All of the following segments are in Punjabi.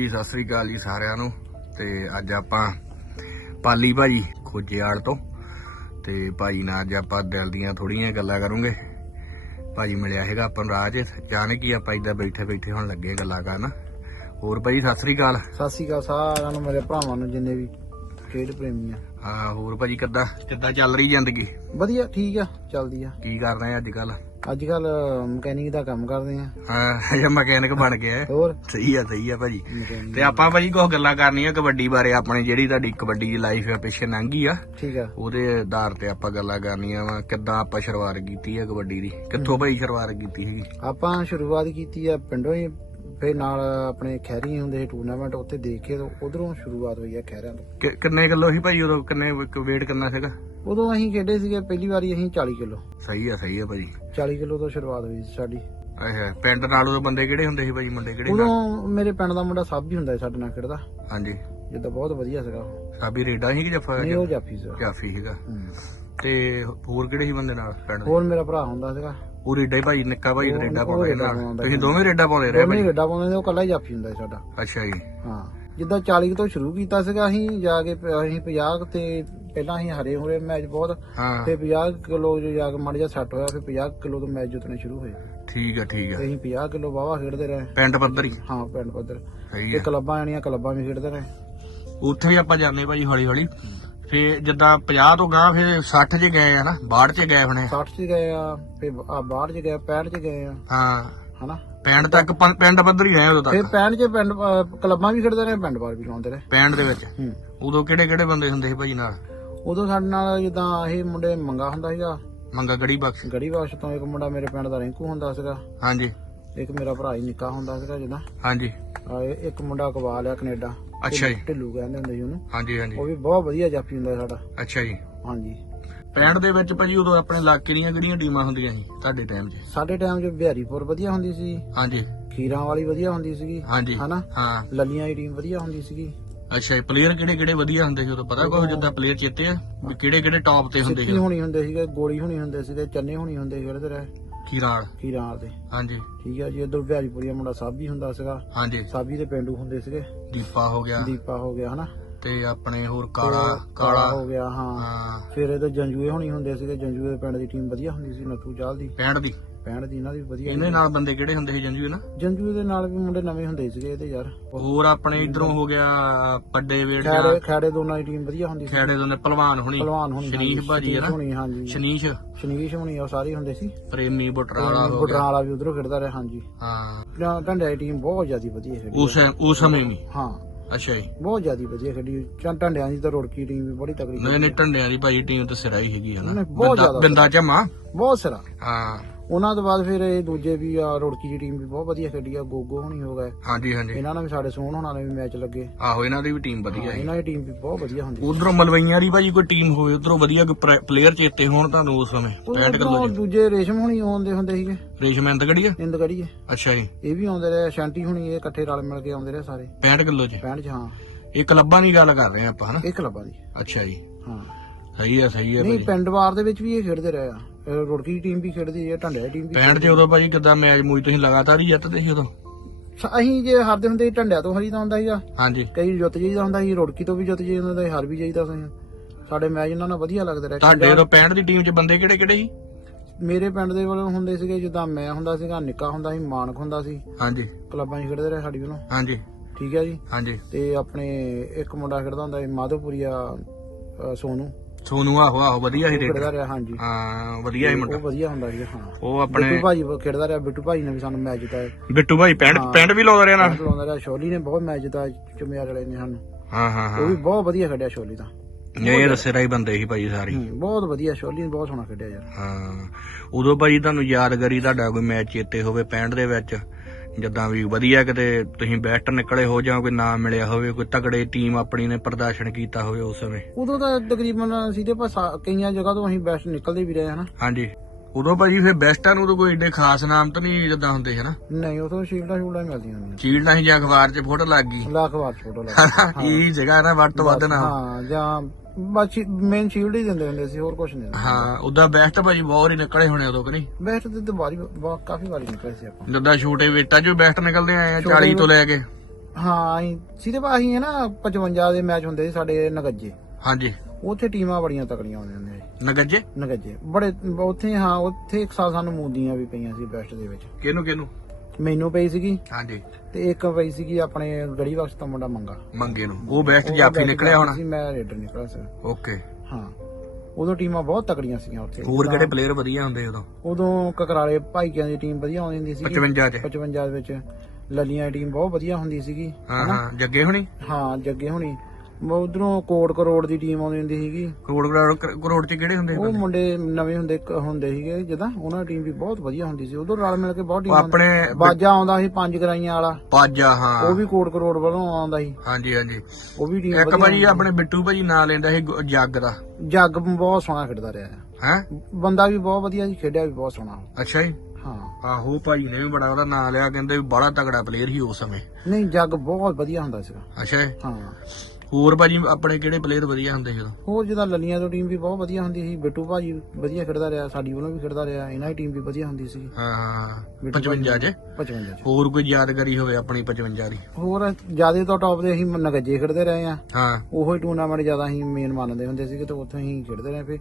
ਜੀ ਸਤਿ ਸ੍ਰੀ ਅਕਾਲ ਜੀ ਸਾਰਿਆਂ ਨੂੰ। ਤੇ ਅੱਜ ਆਪਾਂ ਪਾਲੀ ਭਾਜੀ ਖੋਜੇਆਲ ਤੋਂ। ਤੇ ਭਾਈ ਨਾਲ ਅੱਜ ਆਪਾਂ ਦਿਲ ਦੀਆਂ ਥੋੜੀਆਂ ਗੱਲਾਂ ਕਰੂੰਗੇ। ਭਾਜੀ ਮਿਲਿਆ ਹੈਗਾ ਆਪਾਂ ਨੂੰ ਰਾਹ 'ਚ। ਜਾਣੇ ਕੀ ਆਪਾਂ ਇਦਾਂ ਬੈਠੇ ਬੈਠੇ ਹੁਣ ਲੱਗੇ ਗੱਲਾਂ ਕਰਨ। ਹੋਰ ਭਾਜੀ ਸਤਿ ਸ੍ਰੀ ਅਕਾਲ। ਸਤਿ ਸ਼੍ਰੀ ਅਕਾਲ ਸਾਰਿਆਂ ਨੂੰ ਮੇਰੇ ਭਰਾਵਾਂ ਨੂੰ ਜਿੰਨੇ ਵੀ ਖੇਡ ਪ੍ਰੇਮੀ ਆ। ਹਾਂ ਹੋਰ ਭਾਜੀ ਕਿੱਦਾਂ? ਕਿੱਦਾਂ ਚੱਲ ਰਹੀ ਜ਼ਿੰਦਗੀ? ਵਧੀਆ ਠੀਕ ਆ ਚੱਲਦੀ ਆ। ਕੀ ਕਰ ਰਹੇ ਆ ਅੱਜ ਕੱਲ ਅੱਜ ਕੱਲ ਮਕੈਨਿਕ ਦਾ ਕੰਮ ਕਰਦੇ ਆ। ਹਾਂ ਅਜਾ ਮਕੈਨਿਕ ਬਣ ਗਿਆ। ਹੋਰ? ਸਹੀ ਆ ਸਹੀ ਆ ਭਾਜੀ। ਤੇ ਆਪਾਂ ਭਾਜੀ ਕੁਝ ਗੱਲਾਂ ਕਰਨੀਆਂ ਕਬੱਡੀ ਬਾਰੇ ਆਪਣੇ ਜਿਹੜੀ ਤੁਹਾਡੀ ਕਬੱਡੀ ਦੀ ਲਾਈਫ ਆ ਪਿੱਛੇ ਲੰਘੀ ਆ। ਠੀਕ ਆ। ਉਹਦੇ ਆਧਾਰ ਤੇ ਆਪਾਂ ਗੱਲਾਂ ਕਰਨੀਆਂ ਵਾ ਕਿੱਦਾਂ ਆਪਾਂ ਸ਼ੁਰੂਆਤ ਕੀਤੀ ਹੈ ਕਬੱਡੀ ਦੀ। ਕਿੱਥੋਂ ਭਾਈ ਸ਼ੁਰੂਆਤ ਕੀਤੀ ਸੀਗੀ? ਆਪਾਂ ਸ਼ੁਰੂਆਤ ਕੀਤੀ ਆ ਪਿੰਡੋਂ ਹੀ ਫਿਰ ਨਾਲ ਆਪਣੇ ਖੈਰੀ ਹੁੰਦੇ ਟੂਰਨਾਮੈਂਟ ਉੱਥੇ ਦੇਖ ਕੇ ਉਧਰੋਂ ਸ਼ੁਰੂਆਤ ਹੋਈ ਆ ਖੈਰਿਆਂ ਤੋਂ। ਕਿੰਨੇ ਕਿਲੋ ਸੀ ਭਾਈ ਉਦੋਂ? ਕਿੰਨੇ weight ਕਿੰਨਾ ਸੀਗਾ? ਉਦੋਂ ਅਸੀਂ ਖੇਡੇ ਸੀਗੇ ਪਹਿਲੀ ਵਾਰੀ ਅਸੀਂ 40 ਕਿਲੋ। ਸਹੀ ਆ ਸਹੀ ਆ ਭਾਜੀ। 40 ਕਿਲੋ ਤੋਂ ਸ਼ੁਰੂਆਤ ਹੋਈ ਸੀ ਸਾਡੀ। ਅੱਛਾ ਪਿੰਡ ਨਾਲ ਉਦੋਂ ਬੰਦੇ ਕਿਹੜੇ ਹੁੰਦੇ ਸੀ ਭਾਜੀ? ਮੁੰਡੇ ਕਿਹੜੇ ਉਦੋਂ ਮੇਰੇ ਪਿੰਡ ਦਾ ਮੁੰਡਾ ਸਭ ਵੀ ਹੁੰਦਾ ਸੀ ਸਾਡੇ ਨਾਲ ਖੇਡਦਾ। ਹਾਂਜੀ। ਜਿੱਦਾਂ ਬਹੁਤ ਵਧੀਆ ਸੀਗਾ ਉਹ। ਸਾਬੀ ਰੇਡਾ ਸੀ ਕਿ ਜੱਫਾ? ਨਹੀਂ ਉਹ ਜਾਫੀ ਸੀ ਜਾਫੀ ਸੀਗਾ। ਹੂੰ। ਤੇ ਹੋਰ ਕਿਹੜੇ ਸੀ ਬੰਦੇ ਨਾਲ ਪਿੰਡ ਦੇ? ਹੋਰ ਮੇਰਾ ਭਰਾ ਹੁੰਦਾ ਸੀਗਾ। ਉਹ ਰੇਡਾ ਹੀ ਭਾਜੀ ਨਿੱਕਾ ਉਹ- ਰੇਡਾ ਉਹ ਪਾਉਂਦੇ ਰੇਡਾ ਨਾਲ। ਪਾਉਂਦਾ ਤੁਸੀਂ ਦੋਵੇਂ ਰੇਡਾ ਪਾਉਂਦੇ ਰਹੇ ਦੋਨੇ ਗੱਡਾ ਪਾਉਂਦੇ ਸੀ ਉਹ ਕੱਲਾ ਹੀ ਜਾਫੀ ਹੁੰਦਾ ਸੀ ਸਾਡਾ। ਅੱਛਾ ਜੀ। ਹਾਂ। ਜਿੱਦਾਂ 40 ਤੋਂ ਸ਼ੁਰੂ ਕੀਤਾ ਸੀਗਾ ਅਸੀਂ ਜਾ ਕੇ ਪ- ਅਸੀਂ 50 ਤੇ ਪਹਿਲਾਂ ਅਸੀਂ ਹਰੇ ਹੋਰੇ ਮੈਚ ਬਹੁਤ ਹਾਂ। ਫਿਰ 50 ਕਿਲੋ ਜੋ ਜਾ ਕੇ ਮੜ ਜਾ ਸੈੱਟ ਹੋਇਆ ਫਿਰ 50 ਕਿਲੋ ਤੋਂ ਮੈਚ ਜਿੱਤਣੇ ਸ਼ੁਰੂ ਹੋਏ। ਠੀਕ ਆ ਠੀਕ ਆ। ਤੇ ਅਸੀਂ 50 ਕਿਲੋ ਵਾਵਾ ਖੇਡਦੇ ਰਹੇ। ਪਿੰਡ ਪੱਧਰ ਹੀ। ਹਾਂ ਪਿੰਡ ਪੱਧਰ। ਸਹੀ ਤੇ ਆ। ਕਲੱਬਾਂ ਆਣੀਆਂ ਕਲੱਬਾਂ ਵੀ ਖੇਡਦੇ ਰਹੇ। ਉੱਥੇ ਵੀ ਆਪਾਂ ਜਾਂਦੇ ਭਾਜੀ ਹੌਲੀ ਹੌਲੀ ਫੇ ਜਿੱਦਾਂ 50 ਤੋਂ ਗਾਂ ਫਿਰ 60 ਚ ਗਏ ਆ ਨਾ 62 ਚ ਗਏ ਹੁਣੇ। 60 ਚ ਗਏ ਆ ਫਿਰ ਆ ਬਾਹਰ ਚ ਗਏ 65 ਚ ਗਏ ਆ। ਹਾਂ। ਹਨਾ? ਪਿੰਡ ਤੱਕ ਪ- ਪਿੰਡ ਪੱਧਰ ਹੀ ਗਏ ਉਦੋਂ ਫਿਰ ਤੱਕ 65 ਚ ਪਿੰਡ ਕਲੱਬਾਂ ਵੀ ਖੇਡਦੇ ਰਹੇ ਪਿੰਡ ਬਾਰ ਵੀ ਲਾਉਂਦੇ ਰਹੇ ਪਿੰਡ ਦੇ ਵਿੱਚ? ਹੂੰ। ਉਦੋਂ ਕਿਹੜੇ ਕਿਹੜੇ ਬੰਦੇ ਹੁੰਦੇ ਸੀ ਭਾਜੀ ਨਾਲ? ਉਦੋਂ ਸਾਡੇ ਨਾਲ ਜਿੱਦਾਂ ਇਹ ਮੁੰਡੇ ਮੰਗਾ ਹੁੰਦਾ ਸੀਗਾ। ਮੰਗਾ ਗੜੀ ਬਖਸ਼। ਗੜੀ ਬਾਸ਼ ਤੋਂ ਇੱਕ ਮੁੰਡਾ ਮੇਰੇ ਪਿੰਡ ਦਾ ਰਿੰਕੂ ਹੁੰਦਾ ਸੀਗਾ। ਹਾਂਜੀ। ਇੱਕ ਮੇਰਾ ਭਰਾ ਹੀ ਨਿੱਕਾ ਹੁੰਦਾ ਸੀਗਾ ਜਿੱਦਾਂ। ਹਾਂਜੀ। ਆ ਇਹ ਇੱਕ ਮੁੰਡਾ ਕਵਾਲ ਆ ਕੈਨੇਡਾ। ਅੱਛਾ ਜੀ। ਢਿੱਲੂ ਕਹਿੰਦੇ ਹੁੰਦੇ ਸੀ ਉਹਨੂੰ। ਹਾਂਜੀ ਹਾਂਜੀ। ਉਹ ਵੀ ਬਹੁਤ ਵਧੀਆ ਜਾਫੀ ਹੁੰਦਾ ਸਾਡਾ। ਅੱਛਾ ਜੀ। ਹਾਂਜੀ। ਪਿੰਡ ਦੇ ਵਿੱਚ ਭਾਜੀ ਉਦੋਂ ਆਪਣੇ ਇਲਾਕੇ ਦੀਆਂ ਕਿਹੜੀਆਂ ਟੀਮਾਂ ਹੁੰਦੀਆਂ ਸੀ ਤੁਹਾਡੇ ਟਾਈਮ 'ਚ? ਸਾਡੇ ਟਾਈਮ 'ਚ ਬਿਹਾਰੀਪੁਰ ਵਧੀਆ ਹੁੰਦੀ ਸੀ। ਹਾਂਜੀ। ਖੀਰਾਂ ਵਾਲੀ ਵਧੀਆ ਹੁੰਦੀ ਸੀਗੀ ਹਾਂਜੀ ਹਨਾ? ਹਾਂ। ਲੱਲੀਆਂ ਦੀ ਟੀਮ ਵਧੀਆ ਹੁੰਦੀ ਸੀਗੀ। ਅੱਛਾ ਜੀ ਪਲੇਅਰ ਕਿਹੜੇ ਕਿਹੜੇ ਵਧੀਆ ਹੁੰਦੇ ਸੀ ਉਦੋਂ ਪਤਾ ਕੋਈ ਜਿੱਦਾਂ ਪਲੇਅਰ ਚੇਤੇ ਆ? ਵੀ ਕਿਹੜੇ ਕਿਹੜੇ ਟੌਪ ਤੇ ਹੁੰਦੇ ਸਿੱਕੀ ਸੀ? ਹੋਣੀ ਹੁੰਦੇ ਸੀਗੇ ਗੋਲੀ ਹੋਣੀ ਹੁੰਦੇ ਸੀਗੇ ਚੰਨੇ ਹੋਣੀ ਹੁੰਦੇ ਖੇਡਦੇ ਰਹੇ। ਕੀਰਾਲ ਖੀਰਾਂ ਵਾਲੇ। ਹਾਂਜੀ। ਠੀਕ ਆ ਜੀ ਉਧਰ ਬਿਹਾਰੀਪੁਰੀਆ ਮੁੰਡਾ ਸਾਬੀ ਹੁੰਦਾ ਸੀਗਾ। ਹਾਂਜੀ। ਸਾਬੀ ਦੇ ਪਿੰਡੂ ਹੁੰਦੇ ਸੀਗੇ। ਦੀਪਾ ਹੋ ਗਿਆ। ਦੀਪਾ ਹੋ ਗਿਆ ਹਨਾ? ਤੇ ਆਪਣੇ ਹੋਰ ਕਾਲਾ ਤੇ ਕਾਲਾ। ਹੋ ਗਿਆ ਹਾਂ। ਹਾਂ। ਫਿਰ ਇਹਦੇ ਜੰਜੂਏ ਹੋਣੀ ਹੁੰਦੇ ਸੀਗੇ ਜੰਜੂਏ ਦੇ ਪਿੰਡ ਦੀ ਟੀਮ ਵਧੀਆ ਹੁੰਦੀ ਸੀ ਨੱਥੂ ਚਾਲ ਦੀ। ਪੈਂਟ ਦੀ? ਪੈਣ ਦੀ ਇਹਨਾਂ ਦੀ ਵਧੀਆ ਇਹਦੇ ਨਾਲ ਬੰਦੇ ਕਿਹੜੇ ਹੁੰਦੇ ਸੀ ਜੰਜੂ ਨਾ ਜੰਜੂ ਦੇ ਨਾਲ ਵੀ ਮੁੰਡੇ ਨਵੇਂ ਹੁੰਦੇ ਸੀਗੇ ਇਹਦੇ ਯਾਰ। ਹੋਰ ਆਪਣੇ ਇਧਰੋਂ ਹੋ ਗਿਆ ਪੱਡੇ ਵੇੜ ਜਾਂ ਖੈੜੇ ਖੈੜੇ ਦੋਨਾਂ ਦੀ ਟੀਮ ਵਧੀਆ ਹੁੰਦੀ ਸੀ। ਖੇੜੇ ਤੋਂ ਨੇ ਪਹਿਲਵਾਨ ਹੁਣੀ। ਪਹਿਲਵਾਨ ਹੋਣੀ ਸ਼ਨੀਸ਼ ਭਾਜੀ ਹੈ ਨਾ? ਹੋਣੀ ਹਾਂਜੀ। ਸ਼ਨੀਸ਼। ਸ਼ਨੀਸ਼ ਹੋਣੀ ਉਹ ਸਾਰੇ ਹੁੰਦੇ ਸੀ। ਪ੍ਰੇਮੀ ਬਟਰਾਲਾ ਹੋ ਬੁਟਰਾਂ ਗਿਆ। ਵਾਲਾ ਵੀ ਉਧਰੋਂ ਖੇਡਦਾ ਰਿਹਾ ਹਾਂਜੀ। ਹਾਂ। ਢੰਡਿਆ ਦੀ ਟੀਮ ਬਹੁਤ ਜ਼ਿਆਦਾ ਵਧੀਆ ਖੇਡੀ ਉਸ ਉਸ ਸਮੇਂ ਵੀ। ਹਾਂ। ਅੱਛਾ ਜੀ। ਬਹੁਤ ਜ਼ਿਆਦਾ ਵਧੀਆ ਖੇਡੀ ਚੰ ਢੰਡਿਆਂ ਦੀ ਤਾਂ ਰੋੜਕੀ ਟੀਮ ਵੀ ਬੜੀ ਤਕੜੀ ਨਹੀਂ ਨਹੀਂ ਟੰਡਿਆਂ ਦੀ ਭਾਜੀ ਟੀਮ ਤੇ ਸਿਰਾ ਹੀ ਹੈਗੀ ਹੈ ਨਾ। ਉਹਨੇ ਬਹੁਤ ਬਿੰਦਾ- ਜ਼ਿਆਦਾ ਬਿੰਦਾ ਝਮਾ? ਬਹੁਤ ਸਾਰਾ। ਹਾਂ। ਉਹਨਾਂ ਤੋਂ ਬਾਅਦ ਫਿਰ ਇਹ ਦੂਜੇ ਵੀ ਆ ਰੋੜਕੀ ਦੀ ਟੀਮ ਵੀ ਬਹੁਤ ਵਧੀਆ ਖੇਡੀ ਆ ਗੋਗੋ ਹੋਣੀ ਹੋ ਗਏ। ਹਾਂਜੀ ਹਾਂਜੀ। ਇਹਨਾਂ ਨਾਲ ਵੀ ਸਾਡੇ ਸੋਹਣ ਹੋਣਾ ਨੇ ਵੀ ਮੈਚ ਲੱਗੇ। ਆਹੋ ਇਹਨਾਂ ਦੀ ਵੀ ਟੀਮ ਵਧੀਆ ਹੈ ਇਹਨਾਂ ਦੀ ਟੀਮ ਵੀ ਬਹੁਤ ਵਧੀਆ ਹੁੰਦੀ ਉਧਰੋਂ ਮਲਵਈਆਂ ਦੀ ਭਾਜੀ ਕੋਈ ਟੀਮ ਹੋਵੇ ਉਧਰੋਂ ਵਧੀਆ ਕੋਈ ਪਲੇਅਰ ਚੇਤੇ ਹੋਣ ਤੁਹਾਨੂੰ ਉਸ ਸਮੇਂ 65 ਕਿਲੋ ਉਦੋਂ ਦੂਜੇ ਰੇਸ਼ਮ ਹੋਣੀ ਆਉਂਦੇ ਹੁੰਦੇ ਸੀਗੇ। ਰੇਸ਼ਮੰਦ ਗੜੀ ਆ ਇੰਦਗੜੀਏ। ਅੱਛਾ ਜੀ। ਇਹ ਵੀ ਆਉਂਦੇ ਰਹੇ ਸ਼ਾਂਤੀ ਹੁਣੀ ਇਹ ਇਕੱਠੇ ਰਲ ਮਿਲ ਕੇ ਆਉਂਦੇ ਰਹੇ ਸਾਰੇ। 65 ਕਿਲੋ ਚ? 65 ਚ ਹਾਂ। ਇਹ ਕਲੱਬਾਂ ਦੀ ਗੱਲ ਕਰ ਰਹੇ ਆਪਾਂ ਹਨਾ? ਇਹ ਕਲੱਬਾਂ ਦੀ। ਅੱਛਾ ਜੀ। ਹਾਂ। ਸਹੀ ਹੈ ਸਹੀ ਹੈ ਨਹੀਂ ਪਿੰਡ ਵਾਰ ਦੇ ਵਿੱਚ ਵੀ ਇਹ ਖੇਡਦੇ ਰਹੇ ਆ। ਰੁੜਕੀ ਦੀ ਟੀਮ ਵੀ ਖੇਡਦੀ ਹੈ ਢੰਡਿਆ ਦੀ ਟੀਮ ਵੀ 65 ਚ ਉਦੋਂ ਭਾਜੀ ਕਿੱਦਾਂ ਮੈਚ ਮੂਜ ਤੁਸੀਂ ਲਗਾਤਾਰ ਹੀ ਜਿੱਤਦੇ ਸੀ ਉਦੋਂ? ਸ- ਅਸੀਂ ਜੇ ਹਾਰਦੇ ਹੁੰਦੇ ਸੀ ਢੰਡਿਆ ਤੋਂ ਹਰੀਦਾ ਹੁੰਦਾ ਸੀਗਾ। ਹਾਂਜੀ। ਕਈ ਜਿੱਤ ਜਾਈਦਾ ਹੁੰਦਾ ਸੀ ਰੁੜਕੀ ਤੋਂ ਵੀ ਜਿੱਤ ਜਾਈਦਾ ਹੁੰਦਾ ਸੀ ਹਾਰ ਵੀ ਜਾਈਦਾ ਸੀ। ਸਾਡੇ ਮੈਚ ਇਹਨਾਂ ਨਾਲ ਵਧੀਆ ਲੱਗਦੇ ਰਹੇ। ਤੁਹਾਡੇ ਉਦੋਂ 65 ਦੀ ਟੀਮ ਚ ਬੰਦੇ ਕਿਹੜੇ ਕਿਹੜੇ ਸੀ? ਮੇਰੇ ਪਿੰਡ ਦੇ ਵੱਲੋਂ ਹੁੰਦੇ ਸੀਗੇ ਜਿੱਦਾਂ ਮੈਂ ਹੁੰਦਾ ਸੀਗਾ ਨਿੱਕਾ ਹੁੰਦਾ ਸੀ ਮਾਨਕ ਹੁੰਦਾ ਸੀ। ਹਾਂਜੀ। ਕਲੱਬਾਂ 'ਚ ਖੇਡਦੇ ਰਹੇ ਸਾਡੀ ਵੱਲੋਂ। ਹਾਂਜੀ। ਠੀਕ ਹੈ ਜੀ? ਹਾਂਜੀ। ਤੇ ਆਪਣੇ ਇੱਕ ਮੁੰਡਾ ਖੇਡਦਾ ਹੁੰਦਾ ਸੀ ਮਾਧੋਪੁਰੀਆ ਅ, ਸੋਨੂ। ਸੋਨੂ ਆਹੋ ਆਹੋ ਵਧੀਆ ਸੀ ਰੇਡਰ ਖੇਡਦਾ ਰਿਹਾ ਹਾਂਜੀ। ਹਾਂ ਵਧੀਆ ਹੀ ਉਹ ਮੁੰਡਾ। ਵਧੀਆ ਹੁੰਦਾ ਸੀ ਹਾਂ। ਉਹ ਆਪਣੇ ਬਿੱਟੂ ਭਾਜੀ ਖੇਡਦਾ ਰਿਹਾ ਬਿੱਟੂ ਭਾਜੀ ਨੇ ਵੀ ਸਾਨੂੰ ਮੈਚ ਜਿਤਾਏ ਬਿੱਟੂ ਭਾਈ ਪਿੰਡ ਹਾਂ। ਪਿੰਡ ਵੀ ਲਾਉਂਦਾ ਰਿਹਾ ਨਾਲ? ਲਾਉਂਦਾ ਰਿਹਾ ਸ਼ੋਲੀ ਨੇ ਬਹੁਤ ਮੈਚ ਜਿਤਾਏ ਚੁਮਿਆਰ ਵਾਲੇ ਨੇ ਸਾਨੂੰ। ਹਾਂ ਹਾਂ ਉਹ ਹਾਂ ਵੀ ਬਹੁਤ ਵਧੀਆ ਖੇਡਿਆ ਸ਼ੋਲੀ ਤਾਂ। ਇਹ ਦੱਸੇ ਰਾਈ ਬੰਦੇ ਸੀ ਭਾਈ ਸਾਰੇ। ਹੂੰ, ਬਹੁਤ ਵਧੀਆ ਸ਼ੋਲੀ ਨੇ ਬਹੁਤ ਸੋਹਣਾ ਖੇਡਿਆ ਯਾਰ। ਹਾਂ। ਉਦੋਂ ਭਾਈ ਤੁਹਾਨੂੰ ਯਾਦਗਾਰੀ ਤੁਹਾਡਾ ਕੋਈ ਮੈਚ ਚੇਤੇ ਹੋਵੇ 65 ਦੇ ਵਿੱਚ? ਜਿੱਦਾਂ ਵੀ ਵਧੀਆ ਕਿਤੇ ਤੁਸੀਂ ਬੈਸਟ ਨਿਕਲੇ ਹੋ ਜਾਂ ਕੋਈ ਨਾਮ ਮਿਲਿਆ ਹੋਵੇ ਕੋਈ ਤਗੜੇ ਟੀਮ ਆਪਣੀ ਨੇ ਪ੍ਰਦਰਸ਼ਨ ਕੀਤਾ ਹੋਵੇ ਉਸ ਸਮੇਂ। ਉਦੋਂ ਤਾਂ ਤਕਰੀਬਨ ਸਿੱਧੇ ਪਾਸ ਕਈਆਂ ਜਗ੍ਹਾ ਤੋਂ ਅਸੀਂ ਬੈਸਟ ਨਿਕਲਦੇ ਵੀ ਰਹੇ ਹਨਾ? ਹਾਂਜੀ। ਉਦੋਂ ਭਾਜੀ ਫਿਰ ਬੈਸਟਾਂ ਨੂੰ ਤਾਂ ਕੋਈ ਏਡੇ ਖਾਸ ਨਾਮ ਤਾਂ ਨਹੀਂ ਜਿੱਦਾਂ ਹੁੰਦੇ ਹਨਾ? ਨਹੀਂ ਉਦੋਂ ਸ਼ੀਲਡਾਂ ਸ਼ੂਲਡਾਂ ਹੀ ਮਿਲਦੀਆਂ ਹੁੰਦੀਆਂ। ਚੀੜ ਨਹੀਂ ਜਾਂ ਅਖਬਾਰ 'ਚ ਫੋਟੋ ਲੱਗ ਗਈ। ਲੱਖ ਵਾਰ ਫੋਟੋ ਲਾ ਇਹ ਜਗ੍ਹਾ ਨਾ ਵੱਧ ਤੋਂ ਵੱਧ ਨਾ ਹਾਂ ਜਾਂ ਬਸ ਮੇਨ ਸ਼ੀਲਡ ਹੀ ਦਿੰਦੇ ਹੁੰਦੇ ਸੀ ਹੋਰ ਕੁਝ ਨਹੀਂ ਹਾਂ ਉਦਾਂ ਬੈਸਟ ਭਾਜੀ ਬਹੁਤ ਹੀ ਨਿਕਲੇ ਹੋਣੇ ਉਦੋਂ ਕਿ ਨਹੀਂ? ਬੈਸਟ ਤੇ ਤਾਂ ਵਾਰੀ ਬਹੁਤ ਕਾਫੀ ਵਾਰੀ ਨਿਕਲੇ ਸੀ ਆਪਾਂ। ਜਿੱਦਾਂ ਛੋਟੇ ਵੇਟਾਂ 'ਚੋਂ ਬੈਸਟ ਨਿਕਲਦੇ ਆਏ ਆ 40 ਤੋਂ ਲੈ ਕੇ। ਹਾਂ ਅਸੀਂ ਸਿੱਧੇ ਬਾਹੀ ਹੈ ਨਾ 55 ਦੇ ਮੈਚ ਹੁੰਦੇ ਸੀ ਸਾਡੇ ਨਗੱਜੇ। ਹਾਂਜੀ। ਉੱਥੇ ਟੀਮਾਂ ਬੜੀਆਂ ਤਕੜੀਆਂ ਆਉਂਦੀਆਂ ਹੁੰਦੀਆਂ ਸੀ। ਨਗੱਜੇ? ਨਗੱਜੇ। ਬੜੇ ਉੱਥੇ ਹਾਂ ਉੱਥੇ ਇੱਕ ਸਾਲ ਸਾਨੂੰ ਮੂੰਦੀਆਂ ਵੀ ਪਈਆਂ ਸੀ ਬੈਸਟ ਦੇ ਵਿੱਚ। ਕਿਹਨੂੰ ਕਿਹਨੂੰ? ਮੈਨੂੰ ਪਈ ਸੀਗੀ। ਹਾਂਜੀ। ਤੇ ਇੱਕ ਪਈ ਸੀਗੀ ਆਪਣੇ ਗੜੀ ਬਖਸ਼ ਤੋਂ ਮੁੰਡਾ ਮੰਗਾ। ਮੰਗੇ ਨੂੰ। ਉਹ ਬੈਸਟ ਉਹ ਜਾਫੀ ਨਿਕਲਿਆ ਹੋਣਾ। ਸੀ ਮੈਂ ਰੇਡਰ ਨਿਕਲਿਆ ਸੀ। ਓਕੇ। ਹਾਂ। ਉਦੋਂ ਟੀਮਾਂ ਬਹੁਤ ਤਕੜੀਆਂ ਸੀਗੀਆਂ ਉੱਥੇ। ਹੋਰ ਕਿਹੜੇ ਪਲੇਅਰ ਵਧੀਆ ਹੁੰਦੇ ਉਦੋਂ? ਉਦੋਂ ਕਕਰਾਲੇ ਭਾਈਕਿਆਂ ਦੀ ਟੀਮ ਵਧੀਆ ਆਉਂਦੀ ਹੁੰਦੀ ਸੀ 55 ਚ। 55 ਦੇ ਵਿੱਚ ਲੱਲੀਆਂ ਦੀ ਟੀਮ ਬਹੁਤ ਵਧੀਆ ਹੁੰਦੀ ਸੀਗੀ ਹਾਂ ਹਾਂ। ਜੱਗੇ ਹੋਣੀ? ਹਾਂ ਜੱਗੇ ਹੁਣੀ। ਉਧਰੋਂ ਕੋਟ ਕਰੋੜ ਦੀ ਟੀਮ ਆਉਂਦੀ ਹੁੰਦੀ ਸੀਗੀ। ਕਰੋੜ ਕਰੋੜ ਕਰੋੜ ਚ ਕਿਹੜੇ ਹੁੰਦੇ ਉਹ ਮੁੰਡੇ ਨਵੇਂ ਹੁੰਦੇ ਹੁੰਦੇ ਸੀਗੇ ਜਦਾਂ ਉਹਨਾਂ ਦੀ ਟੀਮ ਵੀ ਬਹੁਤ ਵਧੀਆ ਹੁੰਦੀ ਸੀ। ਉਧਰ ਰਲ ਮਿਲ ਕੇ ਬਹੁਤ ਉਹ ਟੀਮ ਆਪਣੇ ਬਾਜਾ ਆਉਂਦਾ ਸੀ ਪੰਜ ਗਰਾਈਆਂ ਵਾਲਾ। ਪਾਜਾ ਉਹ ਹਾਂ ਵੀ ਕੋਟ ਕਰੋੜ ਵੱਲੋਂ ਆਉਂਦਾ ਸੀ। ਹਾਂਜੀ ਹਾਂਜੀ। ਉਹ ਵੀ ਟੀਮ ਇੱਕ ਭਾਜੀ ਆਪਣੇ ਬਿੱਟੂ ਭਾਜੀ ਨਾਂ ਲੈਂਦਾ ਸੀ ਗੁ- ਜੱਗ ਦਾ। ਜੱਗ ਬਹੁਤ ਸੋਹਣਾ ਖੇਡਦਾ ਰਿਹਾ। ਹੈ। ਹੈ ਬੰਦਾ ਵੀ ਬਹੁਤ ਵਧੀਆ ਸੀ ਖੇਡਿਆ ਵੀ ਬਹੁਤ ਸੋਹਣਾ। ਉਹ। ਅੱਛਾ ਜੀ। ਹਾਂ। ਆਹੋ ਭਾਜੀ ਨੇ ਵੀ ਬੜਾ ਉਹਦਾ ਨਾਂ ਲਿਆ ਕਹਿੰਦੇ ਵੀ ਬੜਾ ਤਗੜਾ ਪਲੇਅਰ ਸੀ ਉਸ ਸਮੇਂ। ਨਹੀਂ ਜੱਗ ਬਹੁਤ ਵਧੀਆ ਹੁੰਦਾ ਸੀਗਾ। ਅੱਛਾ ਜੀ। ਹਾਂ। ਹੋਰ ਭਾਜੀ ਆਪਣੇ ਕਿਹੜੇ ਪਲੇਅਰ ਵਧੀਆ ਹੁੰਦੇ ਸੀ ਉਦੋਂ? ਹੋਰ ਜਿਹਦਾ ਲੱਲੀਆਂ ਤੋਂ ਟੀਮ ਵੀ ਬਹੁਤ ਵਧੀਆ ਹੁੰਦੀ ਸੀ ਬਿੱਟੂ ਭਾਜੀ ਵਧੀਆ ਖੇਡਦਾ ਰਿਹਾ ਸਾਡੀ ਵੱਲੋਂ ਵੀ ਖੇਡਦਾ ਰਿਹਾ ਇਹਨਾਂ ਦੀ ਟੀਮ ਵੀ ਵਧੀਆ ਹੁੰਦੀ ਸੀ। ਹਾਂ ਹਾਂ ਹਾਂ। ਬਿੱਟੂ 55 ਚ? 55 ਚ। ਹੋਰ ਕੋਈ ਯਾਦਗਾਰੀ ਹੋਵੇ ਆਪਣੀ 55 ਦੀ? ਹੋਰ ਜ਼ਿਆਦਾ ਤੋਂ ਟੌਪ ਦੇ ਅਸੀਂ ਨਗੱਜੇ ਖੇਡਦੇ ਰਹੇ ਆ ਹਾਂ। ਉਹੋ ਹੀ ਟੂਰਨਾਮੈਂਟ ਜ਼ਿਆਦਾ ਅਸੀਂ ਮੇਨ ਮੰਨਦੇ ਹੁੰਦੇ ਸੀਗੇ ਤੇ ਉੱਥੇ ਹੀ ਖੇਡਦੇ ਰਹੇ। ਫਿਰ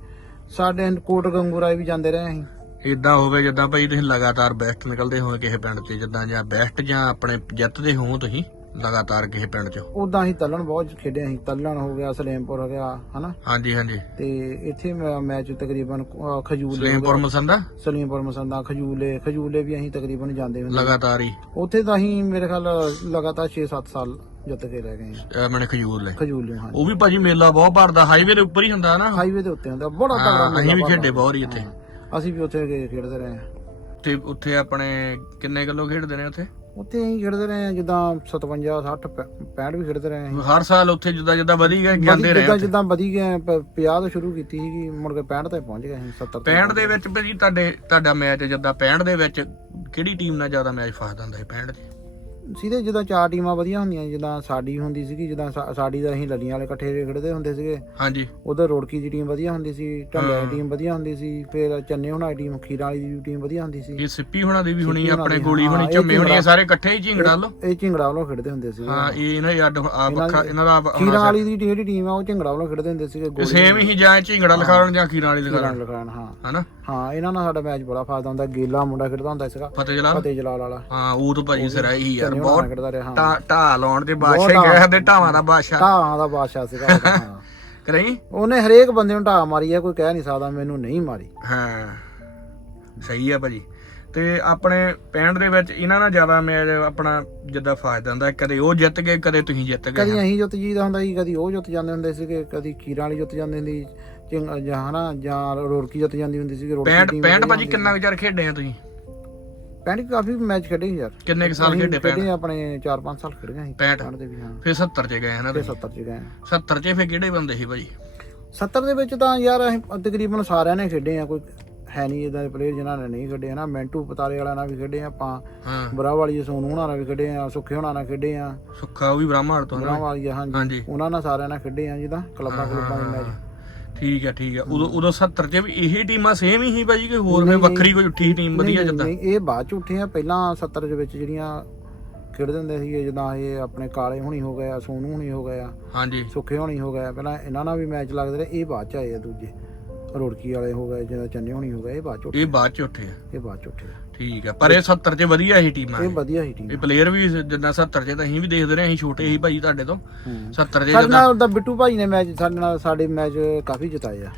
ਸਾਡੇ ਕੋਟ ਗੰਗੂਰਾਏ ਵੀ ਜਾਂਦੇ ਰਹੇ ਅਸੀਂ। ਇਦਾਂ ਹੋਵੇ ਜਿੱਦਾਂ ਭਾਈ ਤੁਸੀਂ ਲਗਾਤਾਰ ਬੈਸਟ ਨਿਕਲਦੇ ਹੋ ਕਿਸੇ ਪਿੰਡ ਤੇ ਜਿੱਦਾਂ ਜਾਂ ਬੈਸਟ ਜਾਂ ਆਪਣੇ ਜਿੱਤਦੇ ਹੋ ਤੁਸੀਂ। ਲਗਾਤਾਰ ਕਿਸੇ ਪਿੰਡ ਚ। ਉਦਾਂ ਅਸੀਂ ਤੱਲਣ ਬਹੁਤ ਖੇਡੇ ਅਸੀਂ ਤੱਲਣ ਹੋ ਗਿਆ ਸਲੇਮਪੁਰ ਹੋ ਗਿਆ ਹਨਾ? ਹਾਂਜੀ ਹਾਂਜੀ। ਤੇ ਇੱਥੇ ਮੈ- ਮੈਚ ਤਕਰੀਬਨ ਅਹ, ਖਜੂਲੇ ਹੋ ਸਲੇਮਪੁਰ ਗਿਆ, ਮਸੰਦਾ? ਸਲੀਮਪੁਰ ਮਸੰਦਾ ਖਜੂਲੇ ਖਜੂਲੇ ਵੀ ਅਸੀਂ ਤਕਰੀਬਨ ਜਾਂਦੇ ਹੁੰਦੇ ਲਗਾਤਾਰ ਹੀ। ਉੱਥੇ ਤਾਂ ਅਸੀਂ ਮੇਰੇ ਖਿਆਲ ਲਗਾਤਾਰ 6-7 ਸਾਲ ਜਿੱਤ ਕੇ ਰਹਿ ਗਏ ਹਾਂ। ਅਹ ਮੈਨੇ ਖਜੂਰ ਲੈ ਖਜੂਲੇ ਹਾਂ ਉਹ ਵੀ ਭਾਜੀ ਮੇਲਾ ਬਹੁਤ ਭਰਦਾ ਹਾਈਵੇ ਦੇ ਉੱਪਰ ਹੀ ਹੁੰਦਾ ਨਾ। ਹਾਈਵੇ ਦੇ ਉੱਤੇ ਹੁੰਦਾ ਬੜਾ ਤਗੜਾ ਹਾਂ, ਅਸੀਂ ਵੀ। ਖੇਡੇ ਬਹੁਤ ਹੀ ਇੱਥੇ ਹਾਂ, ਅਸੀਂ ਵੀ ਉੱਥੇ ਗਏ ਖੇਡਦੇ ਰਹੇ ਹਾਂ। ਤੇ ਉੱਥੇ ਆਪਣੇ ਕਿੰਨੇ ਕਿਲੋ ਖੇਡਦੇ ਨੇ ਉੱਥੇ? ਉੱਥੇ ਅਸੀਂ ਖੇਡਦੇ ਰਹੇ ਹਾਂ ਜਿੱਦਾਂ 57 60 65 ਵੀ ਖੇਡਦੇ ਰਹੇ ਹਾਂ ਹਰ ਸਾਲ ਉੱਥੇ ਜਿੱਦਾਂ ਜਿੱਦਾਂ ਵਧੀ ਗਏ ਜਾਂਦੇ ਰਹੇ ਜਿੱਦਾਂ ਉੱਥੇ। ਜਿੱਦਾਂ ਵਧੀ ਗਏ 50 ਤੋਂ ਸ਼ੁਰੂ ਕੀਤੀ ਸੀਗੀ ਮੁੜ ਕੇ 65 ਤੇ ਪਹੁੰਚ ਗਏ ਅਸੀਂ 70 ਤੇ 65 ਦੇ ਵਿੱਚ ਭਾਜੀ ਤੁਹਾਡੇ ਤੁਹਾਡਾ ਮੈਚ ਜਿੱਦਾਂ 65 ਦੇ ਵਿੱਚ ਕਿਹੜੀ ਟੀਮ ਨਾਲ ਜ਼ਿਆਦਾ ਮੈਚ ਫਸਦਾ ਹੁੰਦਾ ਹੈ 65 ਚ ਸਿੱਧੇ ਜਿੱਦਾਂ ਚਾਰ ਟੀਮਾਂ ਵਧੀਆ ਹੁੰਦੀਆਂ ਜਿੱਦਾਂ ਸਾਡੀ ਹੁੰਦੀ ਸੀਗੀ ਜਿੱਦਾਂ ਸਾ- ਸਾਡੀ ਦਾ ਅਸੀਂ ਲੱਲੀਆਂ ਵਾਲੇ ਇਕੱਠੇ ਖੇਡਦੇ ਹੁੰਦੇ ਸੀਗੇ। ਹਾਂਜੀ। ਉਧਰ ਰੋੜਕੀ ਦੀ ਟੀਮ ਵਧੀਆ ਹੁੰਦੀ ਸੀ ਢੰਡਿਆਂ ਦੀ ਟੀਮ ਵਧੀਆ ਹੁੰਦੀ ਸੀ ਫਿਰ ਚੰਨੇ ਹੁਣਾਂ ਦੀ ਟੀਮ ਖੀਰਾਂ ਵਾਲੀ ਦੀ ਟੀਮ ਵਧੀਆ ਹੁੰਦੀ ਸੀ। ਇਹ ਸਿੱਪੀ ਹੋਣਾ ਦੀ ਵੀ ਹੋਣੀ ਸਿੱਪੀ ਹੋਣਾ ਆਪਣੇ ਦੀ, ਗੋਲੀ ਹਾਂ, ਹੋਣੀ ਇਹ ਝੰਮੇ ਹੋਣੀ ਇਹ। ਸਾਰੇ ਇਕੱਠੇ ਹੀ ਝਿੰਗੜਾ ਲੋ ਇਹ ਝਿੰਗੜਾ ਵੱਲੋਂ ਖੇਡਦੇ ਹੁੰਦੇ ਸੀ ਹਾਂ ਇਹ ਇਹਨਾਂ ਦੀ ਅੱਡ ਆ ਵੱਖਾ ਇਹਨਾਂ ਦਾ ਆਪ- ਖੀਰਾਂ ਵਾਲੀ ਦੀ ਜਿਹੜੀ ਟੀਮ ਆ ਉਹ ਝਿੰਗੜਾ ਵੱਲੋਂ ਖੇਡਦੇ ਹੁੰਦੇ ਸੀਗੇ ਗੋਲੀ ਸੇਮ ਹੀ ਜਾਂ ਝਿੰਗੜਾ ਲਿਖਾ ਲੈਣ ਜਾਂ ਖੀਰਾਂ ਵਾਲੀ ਲਿਖਾ ਲੈਣ ਲਗਾਣ ਹਾਂ। ਹਨਾ? ਹਾਂ ਇਹਨਾਂ ਨਾਲ ਸਾਡਾ ਮੈਚ ਬੜਾ ਫਾਇਦਾ ਹੁੰਦਾ ਗੇਲਾ ਮੁੰਡਾ ਖੇਡਦਾ ਹੁੰਦਾ ਸੀਗਾ ਫਤਿਹ ਜਲਾਲ? ਫਤਿਹ ਜਲਾਲ ਵਾਲਾ। ਹਾਂ ਉਹ ਤਾਂ ਭਾਜੀ ਸਿਰਾ ਹੀ ਯਾਰ ਨਾਲ ਬਹੁਤ ਖੇਡਦਾ ਰਿਹਾ ਹਾਂ। ਢਾ ਢਾ ਲਾਉਣ ਦੇ ਬਾਦਸ਼ਾਹ ਹੀ ਕਹਿੰਦੇ ਢਾਵਾਂ ਦਾ ਬਾਦਸ਼ਾਹ। ਢਾਹਾਂ ਦਾ ਬਾਦਸ਼ਾਹ ਸੀਗਾ ਉਹ ਤਾਂ, ਹਾਂ। ਉਹਨੇ ਹਰੇਕ ਬੰਦੇ ਨੂੰ ਢਾਹ ਮਾਰੀ ਆ ਕੋਈ ਕਹਿ ਨਹੀਂ ਸਕਦਾ ਮੈਨੂੰ ਨਹੀਂ ਮਾਰੀ। ਹਾਂ ਸਹੀ ਆ ਭਾਜੀ। ਤੇ ਆਪਣੇ ਪਿੰਡ ਦੇ ਵਿੱਚ ਇਹਨਾਂ ਨਾਲ ਜ਼ਿਆਦਾ ਮੈਚ ਆਪਣਾ ਜਿੱਦਾਂ ਫਾਇਦਾ ਹੁੰਦਾ ਕਦੇ ਉਹ ਜਿੱਤ ਗਏ ਕਦੇ ਤੁਸੀਂ ਜਿੱਤ ਕਦੀ ਗਏ ਅਸੀਂ ਜਿੱਤ ਜੀਦਾ ਹੁੰਦਾ ਸੀ ਕਦੀ ਉਹ ਜਿੱਤ ਜਾਂਦੇ ਹੁੰਦੇ ਸੀਗੇ ਕਦੀ ਖੀਰਾਂ ਵਾਲੀ ਜਿੱਤ ਜਾਂਦੀ ਹੁੰਦੀ ਚਿੰਗ ਜਾਂ ਹਨਾ ਜਾਂ ਰੋੜਕੀ ਜਿੱਤ ਜਾਂਦੀ ਹੁੰਦੀ ਸੀ ਰੋੜਕੀ 65 team 65 ਵਧੀਆ ਭਾਜੀ ਕਿੰਨਾ ਕੁ ਚਿਰ ਖੇਡੇ ਆ ਤੁਸੀਂ? ਪੈਂਟ ਕਾਫੀ ਮੈਚ ਖੇਡੇ ਸੀ ਯਾਰ। ਕਿੰਨੇ ਕੁ ਸਾਲ ਅਸੀਂ ਖੇਡੇ 65 ਆਪਣੇ 4-5 ਸਾਲ ਖੇਡ ਗਏ 65 ਪੈਂਟ ਦੇ ਵੀ ਹਾਂ। ਫਿਰ 70 ਚ ਗਏ ਹਨਾ ਤੇ ਤੁਸੀਂ? 70 ਚ ਗਏ। 70 ਚ ਫਿਰ ਕਿਹੜੇ ਬੰਦੇ ਸੀ ਭਾਜੀ? 70 ਦੇ ਵਿੱਚ ਤਾਂ ਯਾਰ ਅਸੀਂ ਤਕਰੀਬਨ ਸਾਰਿਆਂ ਨੇ ਖੇਡੇ ਆ ਕੋਈ ਹੈ ਨਹੀਂ ਇਦਾਂ ਦੇ ਪਲੇਅਰ ਜਿਨ੍ਹਾਂ ਨੇ ਨਹੀਂ ਖੇਡੇ ਹਨਾ। ਮੈਂਟੂ ਪਤਾਲੇ ਵਾਲਿਆਂ ਨਾਲ ਵੀ ਖੇਡੇ ਆ ਆਪਾਂ ਹਾਂ। ਬਰਾ ਵਾਲੀ ਸੋਨੂ ਹੁਣਾਂ ਨਾਲ ਵੀ ਖੇਡੇ ਆ ਸੁੱਖੇ ਹੁਣਾਂ ਨਾਲ ਖੇਡੇ ਆ। ਸੁੱਖਾ ਉਹ ਵੀ ਬ੍ਰਾਹਮਣ ਤੋਂ ਬਰਾ ਹਨਾ ਵਾਲੀ ਹਾਂਜੀ। ਉਹਨਾਂ ਨਾਲ ਸਾਰਿਆਂ ਨਾਲ ਖੇਡੇ ਆ ਜਿਹਦਾ ਕਲੱਬਾਂ ਕਲੱਬਾਂ ਦੇ ਮੈਚ ਠੀਕ ਆ ਠੀਕ ਆ ਉਦੋਂ ਉਦੋਂ 70 ਚ ਵੀ ਇਹੀ ਟੀਮਾਂ ਸੇਮ ਹੀ ਸੀ ਭਾਜੀ ਕਿ ਹੋਰ ਕੋਈ ਵੱਖਰੀ ਕੋਈ ਉੱਠੀ ਟੀਮ ਵਧੀਆ ਨਹੀਂ, ਜਿੱਦਾਂ। ਨਹੀਂ, ਇਹ ਬਾਅਦ ਚ ਉੱਠੇ ਆ ਪਹਿਲਾਂ 70 ਦੇ ਵਿੱਚ ਜਿਹੜੀਆਂ ਖੇਡਦੇ ਹੁੰਦੇ ਸੀ ਜਿੱਦਾਂ ਇਹ ਆਪਣੇ ਕਾਲੇ ਹੁਣੀ ਹੋ ਗਏ ਆ ਸੋਨੂ ਹੁਣੀ ਹੋ ਗਏ ਆ ਹਾਂਜੀ। ਸੁੱਖੇ ਹੁਣੀ ਹੋ ਗਏ ਪਹਿਲਾਂ ਇਹਨਾਂ ਨਾਲ ਵੀ ਮੈਚ ਲੱਗਦੇ ਰਹੇ ਇਹ ਬਾਅਦ ਚ ਆਏ ਆ ਦੂਜੇ। ਰੋੜਕੀ ਵਾਲੇ ਹੋ ਗਏ ਜਿੱਦਾਂ ਚੰਨੇ ਹੁਣੀ ਹੋ ਗਏ ਇਹ ਬਾਅਦ ਚ ਉੱਠੇ ਇਹ ਬਾਅਦ ਚ ਉੱਠੇ ਆ। ਇਹ ਬਾਅਦ ਚ ਉੱਠੇ ਆ। ਠੀਕ ਆ ਪਰ ਇਹ 70 ਚ ਵਧੀਆ ਸੀ ਟੀਮਾਂ ਇਹ ਵਧੀਆ ਹੀ ਟੀਮ। ਇਹ ਪਲੇਅਰ ਵੀ ਜਿੱਦਾਂ 70 ਚ ਤਾਂ ਅਸੀਂ ਵੀ ਦੇਖਦੇ ਰਹੇ ਅਸੀਂ ਛੋਟੇ ਸੀ ਭਾਜੀ ਤੁਹਾਡੇ ਤੋਂ। 70 ਚ ਸਾਡੇ ਜਿੱਦਾਂ ਨਾਲ ਦਾ ਬਿੱਟੂ ਭਾਈ ਨੇ ਮੈਚ ਸਾਡੇ ਨਾਲ ਸਾਡੇ ਮੈਚ ਕਾਫੀ ਜਿਤਾਏ ਆ।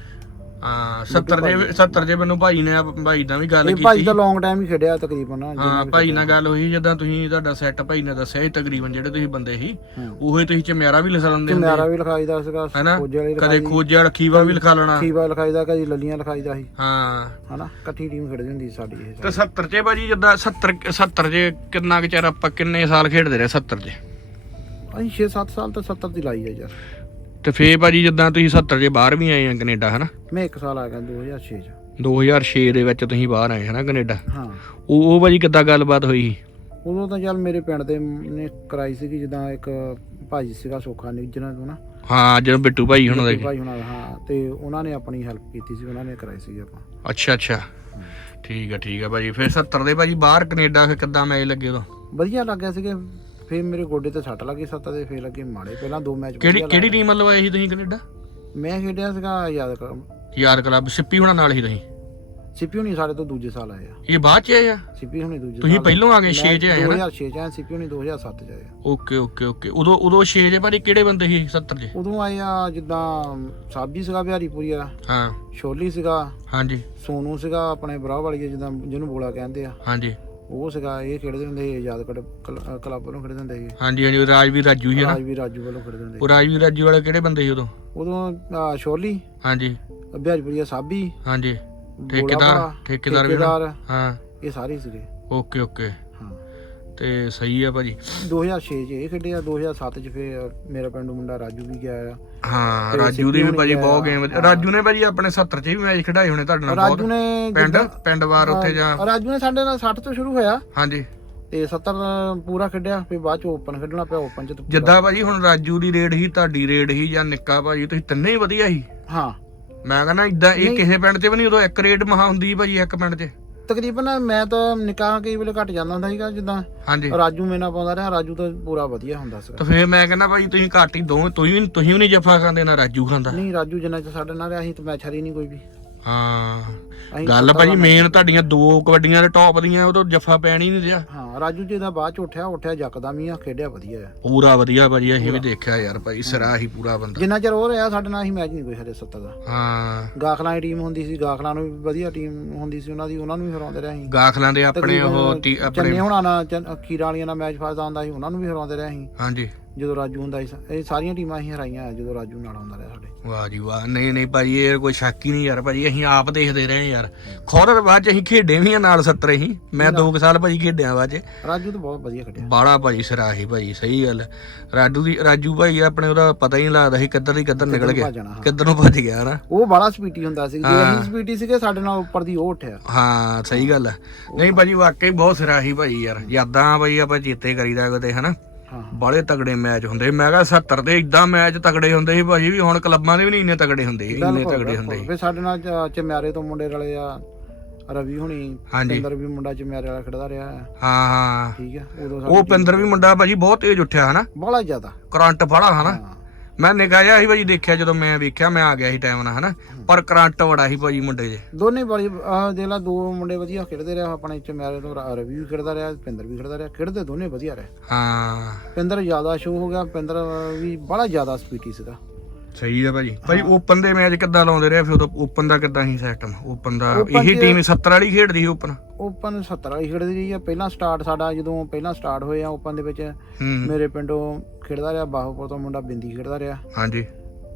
ਹਾਂ 70 ਦੇ 70 ਦੇ ਮੈਨੂੰ ਭਾਈ ਨੇ ਭਾਈ ਨਾਲ ਵੀ ਗੱਲ ਇਹ ਭਾਈ ਕੀਤੀ ਤਾਂ ਲੌਂਗ ਟਾਈਮ ਹੀ ਖੇਡਿਆ ਤਕਰੀਬਨ ਹਾਂ ਭਾਈ ਨਾਲ ਗੱਲ ਹੋਈ ਜਦੋਂ ਤੁਸੀਂ ਤੁਹਾਡਾ ਸੈੱਟ ਭਾਈ ਨੇ ਦੱਸਿਆ ਸੀ ਤਕਰੀਬਨ ਜਿਹੜੇ ਤੁਸੀਂ ਬੰਦੇ ਸੀ ਹਾਂ। ਉਹੀ ਤੁਸੀਂ ਚਮਿਆਰਾ ਵੀ ਲਿਖਾ ਲੈਂਦੇ ਹੁੰਦੇ ਮੇਰਾ ਵੀ ਲਿਖਾਈਦਾ ਸੀਗਾ ਖੋਜੇ ਵਾਲੀ ਕਦੇ ਖੋਜਿਆ ਖੀਵਾ ਵੀ ਲਿਖਾ ਲੈਣਾ। ਖੀਵਾ ਲਿਖਾਈਦਾ ਕਦੀ ਲੱਲੀਆਂ ਲਿਖਾਈਦਾ ਸੀ। ਹਾਂ। ਹਨਾ? ਇਕੱਠੀ ਟੀਮ ਖੇਡਦੀ ਹੁੰਦੀ ਸਾਡੀ ਇਹ ਤੇ 70 ਚ ਭਾਜੀ ਜਿੱਦਾਂ 70 70 ਚ ਕਿੰਨਾ ਕੁ ਚਿਰ ਆਪਾਂ ਕਿੰਨੇ ਸਾਲ ਖੇਡਦੇ ਰਹੇ 70 ਚ ਅਸੀਂ 6-7 ਸਾਲ ਤੋਂ 70 ਦੀ ਲਾਈ ਆ ਯਾਰ। ਤੇ ਫੇਰ ਭਾਜੀ ਜਿੱਦਾਂ ਤੁਸੀਂ 70 ਚ ਬਾਹਰ ਵੀ ਆਏ ਆ ਕੈਨੇਡਾ ਹਨਾ? ਮੈਂ 1 ਸਾਲ ਆ ਗਿਆ 2006 ਚ। 2006 ਦੇ ਵਿੱਚ ਤੁਸੀਂ ਬਾਹਰ ਆਏ ਹਨਾ ਕੈਨੇਡਾ? ਹਾਂ। ਉਹ ਉਹ ਭਾਜੀ ਕਿੱਦਾਂ ਗੱਲਬਾਤ ਹੋਈ ਉਦੋਂ ਤਾਂ ਚੱਲ ਮੇਰੇ ਪਿੰਡ ਦੇ ਨੇ ਕਰਾਈ ਸੀਗੀ ਜਿੱਦਾਂ ਇੱਕ ਭਾਜੀ ਸੀਗਾ ਸੋਖਾ ਨਿਜਣਾ ਤੋਂ ਨਾ। ਹਾਂ ਜਦੋਂ ਬਿੱਟੂ ਭਾਈ ਹੁਣ ਦੇ ਭਾਈ ਹੁਣਾਂ ਦਾ, ਹਾਂ ਤੇ ਉਹਨਾਂ ਨੇ ਆਪਣੀ ਹੈਲਪ ਕੀਤੀ ਸੀ ਉਹਨਾਂ ਨੇ ਕਰਾਈ ਸੀ ਆਪਾਂ। ਅੱਛਾ ਅੱਛਾ। ਠੀਕ ਆ ਠੀਕ ਆ ਭਾਜੀ। ਫਿਰ 70 ਦੇ ਭਾਜੀ ਬਾਹਰ ਕੈਨੇਡਾ ਕਿੱਦਾਂ ਮੈਚ ਲੱਗੇ ਉਦੋਂ? ਵਧੀਆ ਲੱਗਿਆ ਸੀਗੇ। ਫਿਰ ਮੇਰੇ ਗੋਡੇ ਤੇ ਸੱਟ ਲੱਗੀ ਸੱਤ ਦੇ ਫਿਰ ਲੱਗੇ ਮਾੜੇ। ਪਹਿਲਾਂ ਦੋ ਮੈਚ ਕਿਹੜੀ ਕਿਹੜੀ ਟੀਮ ਵੱਲੋਂ ਆਏ ਸੀ ਤੁਸੀਂ ਕੈਨੇਡਾ? ਮੈਂ ਖੇਡਿਆ ਸੀਗਾ ਯਾਦ ਕਰ। ਯਾਰ ਕਲੱਬ ਸਿੱਪੀ ਹੁਣਾਂ ਨਾਲ ਹੀ ਤੁਸੀਂ? ਸਿੱਪੀ ਹੁਣੀ ਸਾਡੇ ਤੋਂ ਦੂਜੇ ਸਾਲ ਆਏ ਆ। ਇਹ ਬਾਅਦ ਚ ਆਏ ਆ? ਸਿੱਪੀ ਹੁਣੀ ਦੂਜੇ ਤੁਸੀਂ ਸਾਲ ਪਹਿਲੋਂ ਆ ਗਏ 6 ਚ ਆਏ ਆ ਨਾ 2006 ਚ ਆਏ ਸਿੱਪੀ ਹੁਣੀ 2007 ਚ ਆਏ ਆ। Okay okay okay. ਉਦੋਂ ਉਦੋਂ 6 ਜੇ ਭਾਜੀ ਕਿਹੜੇ ਬੰਦੇ ਸੀ 70 ਚ? ਉਦੋਂ ਆਏ ਆ ਜਿੱਦਾਂ ਸਾਬੀ ਸੀਗਾ ਬਿਹਾਰੀਪੁਰੀ ਆ ਹਾਂ। ਛੋਲੀ ਸੀਗਾ ਹਾਂਜੀ। ਸੋਨੂ ਸੀਗਾ ਆਪਣੇ ਬਰਾਹ ਵਾਲੀ ਜਿੱਦਾਂ ਜਿਹਨੂੰ ਬੋਲਾ ਕਹਿੰਦੇ ਆ। ਹਾਂਜੀ। ਉਹ ਸੀਗਾ ਇਹ ਖੇਡਦੇ ਹੁੰਦੇ ਸੀ ਆਜ਼ਾਦ ਕਲੱਬ ਕਲੱਬ ਵੱਲੋਂ ਖੇਡਦੇ ਹੁੰਦੇ ਸੀ। ਹਾਂਜੀ ਹਾਂਜੀ ਉਹ ਰਾਜਵੀਰ ਰਾਜੂ ਸੀ ਨਾ? ਰਾਜਵੀਰ ਰਾਜੂ ਵੱਲੋਂ ਖੇਡਦੇ ਹੁੰਦੇ ਉਹ ਰਾਜਵੀਰ ਰਾਜੂ ਵਾਲੇ ਕਿਹੜੇ ਬੰਦੇ ਸੀ ਉਦੋਂ? ਸੀ। ਉਦੋਂ ਆਹ, ਛੋਲੀ ਹਾਂਜੀ। ਬਿਹਾਰੀਪੁਰੀ ਸਾਬੀ ਹਾਂਜੀ। ਬੋਲਾ ਠੇਕੇਦਾਰ ਠੇਕੇਦਾਰ ਵੀ ਨਾ? ਠੇਕੇਦਾਰ, ਹਾਂ। ਇਹ ਸਾਰੇ ਸੀਗੇ। Okay okay. ਹਾਂ। ਤੇ ਸਹੀ ਆ ਭਾਜੀ। 2006 ਚ ਇਹ ਖੇਡਿਆ 2007 ਚ ਫਿਰ ਮੇਰਾ ਪਿੰਡੂ ਮੁੰਡਾ ਰਾਜੂ ਵੀ ਗਿਆ ਆ। ਹਾਂ ਰਾਜੂ ਦੀ ਵੀ ਭਾਜੀ ਬਹੁਤ। ਗੇਮ ਰਾਜੂ ਨੇ ਭਾਜੀ ਆਪਣੇ 70 ਚ ਵੀ ਮੈਚ ਖਿਡਾਏ ਹੋਣੇ ਤੁਹਾਡੇ ਨਾਲ ਰਾਜੂ ਨੇ ਪਿੰਡ ਪਿੰਡ ਵਾਰ ਉੱਥੇ ਜਾਂ ਰਾਜੂ ਨੇ ਸਾਡੇ ਨਾਲ 60 ਤੋਂ ਸ਼ੁਰੂ ਹੋਇਆ। ਹਾਂਜੀ। ਤੇ 70 ਪੂਰਾ ਖੇਡਿਆ ਫਿਰ ਬਾਅਦ ਚ ਓਪਨ ਖੇਡਣਾ ਪਿਆ ਓਪਨ ਚ ਜਿੱਦਾਂ ਭਾਜੀ ਹੁਣ ਰਾਜੂ ਦੀ ਰੇਡ ਹੀ ਤੁਹਾਡੀ ਰੇਡ ਹੀ ਜਾਂ ਨਿੱਕਾ ਭਾਜੀ ਤੁਸੀਂ ਤਿੰਨੇ ਹੀ ਵਧੀਆ ਸੀ। ਹਾਂ। ਮੈਂ ਕਹਿੰਦਾ ਇਦਾਂ ਇਹ। ਕਿਸੇ ਪਿੰਡ 'ਚ ਵੀ ਨਹੀਂ ਉਦੋਂ ਇੱਕ ਰੇਡ ਮਹਾ ਹੁੰਦੀ ਭਾਜੀ ਇੱਕ ਪਿੰਡ 'ਚ। ਤਕਰੀਬਨ ਮੈਂ ਤਾਂ ਨਿਕਾਹ ਕਈ ਵੇਲੇ ਘਟ ਜਾਂਦਾ ਹੁੰਦਾ ਸੀਗਾ ਜਿੱਦਾਂ ਹਾਂਜੀ। ਰਾਜੂ ਮੇਨਾ ਪਾਉਂਦਾ ਰਿਹਾ ਰਾਜੂ ਤਾਂ ਪੂਰਾ ਵਧੀਆ ਹੁੰਦਾ ਸੀਗਾ। ਤਾਂ ਫੇਰ ਮੈਂ ਕਹਿੰਦਾ ਭਾਜੀ ਤੁਸੀਂ ਘੱਟ ਹੀ ਦੋਵੇਂ ਤੁਸੀਂ ਵੀ ਤੁਸੀਂ ਵੀ ਨਹੀਂ ਜੱਫਾ ਖਾਂਦੇ ਨਾ ਰਾਜੂ ਖਾਂਦਾ। ਨਹੀਂ ਰਾਜੂ ਜਿੰਨਾ ਚ ਸਾਡੇ ਨਾਲ ਰਿਹਾ ਸੀ ਤਾਂ ਮੈਚ ਹਰੀ ਨਹੀਂ ਕੋਈ ਵੀ। ਹਾਂ। ਅਸੀਂ ਗੱਲ ਭਾਜੀ ਮੇਨ ਤੁਹਾਡੀਆਂ ਦੋ ਕਬੱਡੀਆਂ ਦੇ ਟੌਪ ਦੀਆਂ ਉਹ ਤੋਂ ਜੱਫਾ ਪੈਣ ਹੀ ਨਹੀਂ ਰਿਹਾ। ਹਾਂ ਰਾਜੂ ਜੀ ਦਾ ਬਾਅਦ ਚ ਉੱਠਿਆ ਉੱਠਿਆ ਜੱਕਦਾ ਮੀਆਂ ਖੇਡਿਆ ਵਧੀਆ ਆ। ਪੂਰਾ ਵਧੀਆ ਭਾਜੀ ਅਸੀਂ ਵੀ ਦੇਖਿਆ ਯਾਰ ਭਾਜੀ ਸਿਰਾ ਹੀ ਪੂਰਾ ਬੰਦਾ। ਜਿੰਨਾ ਚਿਰ ਉਹ ਰਿਹਾ ਸਾਡੇ ਨਾਲ ਹੀ ਮੈਚ ਨਹੀਂ ਕੋਈ ਹਰੇ 70 ਦਾ। ਹਾਂ। ਗਾਖਲਾਂ ਦੀ ਟੀਮ ਹੁੰਦੀ ਸੀ ਗਾਖਲਾਂ ਨੂੰ ਵੀ ਵਧੀਆ ਟੀਮ ਹੁੰਦੀ ਸੀ ਉਹਨਾਂ ਦੀ ਉਹਨਾਂ ਨੂੰ ਵੀ ਹਰਾਉਂਦੇ ਰਹੇ ਅਸੀਂ। ਗਾਖਲਾਂ ਦੇ ਆਪਣੇ ਉਹ ਟੀ- ਚੰਨੇ ਆਪਣੇ ਹੁਣਾਂ ਨਾਲ ਚੰਨ- ਵਾਲੀਆਂ ਨਾਲ ਮੈਚ ਫਸਦਾ ਹੁੰਦਾ ਸੀ ਉਹਨਾਂ ਨੂੰ ਵੀ ਹਰਾਉਂਦੇ ਰਹੇ ਅਸੀਂ। ਹਾਂਜੀ। ਜਦੋਂ ਰਾਜੂ ਹੁੰਦਾ ਸੀ ਇਹ ਸਾਰੀਆਂ ਟੀਮਾਂ ਅਸੀਂ ਹਰਾਈਆਂ ਆ ਜਦੋਂ ਰਾਜੂ ਨਾਲ ਆਉਂਦਾ ਰਿਹਾ ਸਾਡੇ ਵਾਹ ਜੀ ਵਾਹ। ਨਹੀਂ ਨਹੀਂ ਭਾਜੀ ਇਹ ਕੋਈ ਸ਼ੱਕ ਹੀ ਨਹੀਂ ਯਾਰ ਭਾਜੀ ਅਸੀਂ ਆਪ ਦੇਖਦੇ ਰਹੇ ਯਾਰ। ਖੁਦ ਬਾਅਦ ਚ ਅਸੀਂ ਖੇਡੇ ਵੀ ਆ ਨਾਲ 70 ਹੀ ਮੈਂ 2 ਸਾਲ ਭਾਜੀ ਖੇਡਿਆ ਬਾਅਦ ਚ। ਰਾਜੂ ਤਾਂ ਬਹੁਤ ਵਧੀਆ ਖੇਡਿਆ। ਬਾੜਾ ਭਾਜੀ ਸਿਰਾ ਹੀ ਭਾਜੀ ਸਹੀ ਗੱਲ। ਰਾਜੂ ਦੀ ਰਾਜੂ ਭਾਈ ਆਪਣੇ ਉਹਦਾ ਪਤਾ ਹੀ ਨਹੀਂ ਲੱਗਦਾ ਸੀ ਕਿੱਧਰ ਦੀ ਕਿੱਧਰ ਨਿਕਲ ਗਿਆ। ਕਿੱਧਰ ਨੂੰ ਭੱਜ ਗਿਆ ਨਾ ਉਹ ਬਾਲਾ ਸਪੀਟੀ ਹੁੰਦਾ ਸੀ। ਜੇ। ਅਸੀਂ ਸਪੀਟੀ ਸੀਗੇ ਸਾਡੇ ਨਾਲ ਉੱਪਰ ਦੀ ਉਹ ਉੱਠਿਆ। ਹਾਂ ਸਹੀ ਗੱਲ ਨਹੀਂ ਭਾਜੀ ਵਾਕਈ ਬਹੁਤ ਸਿਰਾ ਹੀ ਭਾਈ ਯਾਰ। ਯਾਦਾਂ ਭਾਈ ਆਪਾਂ ਚੇਤੇ ਕਰੀਦਾ ਕਿਤੇ ਹਨਾ। ਬਾਲੇ ਤਗੜੇ ਮੈਚ ਹੁੰਦੇ। ਮੈਂ ਕਿਹਾ 70 ਦੇ ਇਦਾਂ ਮੈਚ ਤਗੜੇ ਹੁੰਦੇ ਸੀ ਭਾਜੀ ਵੀ ਹੁਣ ਕਲੱਬਾਂ ਦੇ ਵੀ ਨਹੀਂ ਇੰਨੇ ਤਗੜੇ ਹੁੰਦੇ ਇੰਨੇ ਤਗੜੇ ਹੁੰਦੇ। ਫਿਰ ਸਾਡੇ ਨਾਲ ਚਮਿਆਰੇ ਤੋਂ ਮੁੰਡੇ ਰਲੇ ਆ ਰਵੀ ਹੁਣੀ ਪਿੰਦਰ ਵੀ ਮੁੰਡਾ ਚਮਿਆਰੇ ਵਾਲਾ ਖੜਦਾ ਰਿਹਾ। ਹਾਂ ਹਾਂ। ਠੀਕ ਆ ਉਹ ਪਿੰਦਰ ਵੀ ਮੁੰਡਾ ਭਾਜੀ ਬਹੁਤ ਤੇਜ਼ ਉੱਠਿਆ ਹਨਾ। ਬੜਾ ਜ਼ਿਆਦਾ। ਕਰੰਟ ਫੜਾ ਹਨਾ। ਮੈਂ ਜਿਹਾ ਸੀ ਭਾਜੀ ਦੇਖਿਆ ਜਦੋਂ ਮੈਂ ਵੇਖਿਆ ਮੈਂ ਆ ਗਿਆ ਸੀ ਟਾਈਮ ਨਾਲ ਹਨਾ? ਪਰ ਕਰੰਟ ਬੜਾ ਸੀ ਭਾਜੀ ਮੁੰਡੇ 'ਚ ਦੋਨੇ ਬੜੀ ਆਹ ਦੇਖ ਲਾ ਦੋ ਮੁੰਡੇ ਵਧੀਆ ਖੇਡਦੇ ਰਹੇ ਆਪਣੇ ਚਮਿਆਰੇ ਤੋਂ ਰ- ਰਵੀ ਵੀ ਖੇਡਦਾ ਰਿਹਾ ਪਿੰਦਰ ਵੀ ਖੇਡਦਾ ਰਿਹਾ ਖੇਡਦੇ ਦੋਨੇ ਵਧੀਆ ਰਹੇ। ਹਾਂ। ਪਿੰਦਰ ਜ਼ਿਆਦਾ ਸ਼ੋ ਹੋ ਗਿਆ ਪਿੰਦਰ ਵੀ ਬੜਾ ਜ਼ਿਆਦਾ ਸਪੀਟੀ ਸੀਗਾ ਸਹੀ ਹੈ ਭਾਜੀ। ਭਾਜੀ ਓਪਨ ਦੇ ਮੈਚ ਕਿੱਦਾਂ ਲਾਉਂਦੇ ਰਹੇ ਫਿਰ ਉਦੋਂ? ਓਪਨ ਦਾ ਕਿੱਦਾਂ ਸੀ ਸਿਸਟਮ ਓਪਨ ਦਾ ਇਹੀ ਚ- ਟੀਮ 70 ਵਾਲੀ ਖੇਡਦੀ ਸੀ ਓਪਨ ਓਪਨ 70 ਵਾਲੀ ਖੇਡਦੀ ਰਹੀ ਆ। ਪਹਿਲਾਂ ਸਟਾਰਟ ਸਾਡਾ ਜਦੋਂ ਪਹਿਲਾਂ ਸਟਾਰਟ ਹੋਏ ਆ ਓਪਨ ਦੇ ਵਿੱਚ ਮੇਰੇ ਪਿੰਡੋਂ ਖੇਡਦਾ ਰਿਹਾ ਬਾਹੋਪੁਰ ਤੋਂ ਮੁੰਡਾ ਬਿੰਦੀ ਖੇਡਦਾ ਰਿਹਾ। ਹਾਂਜੀ।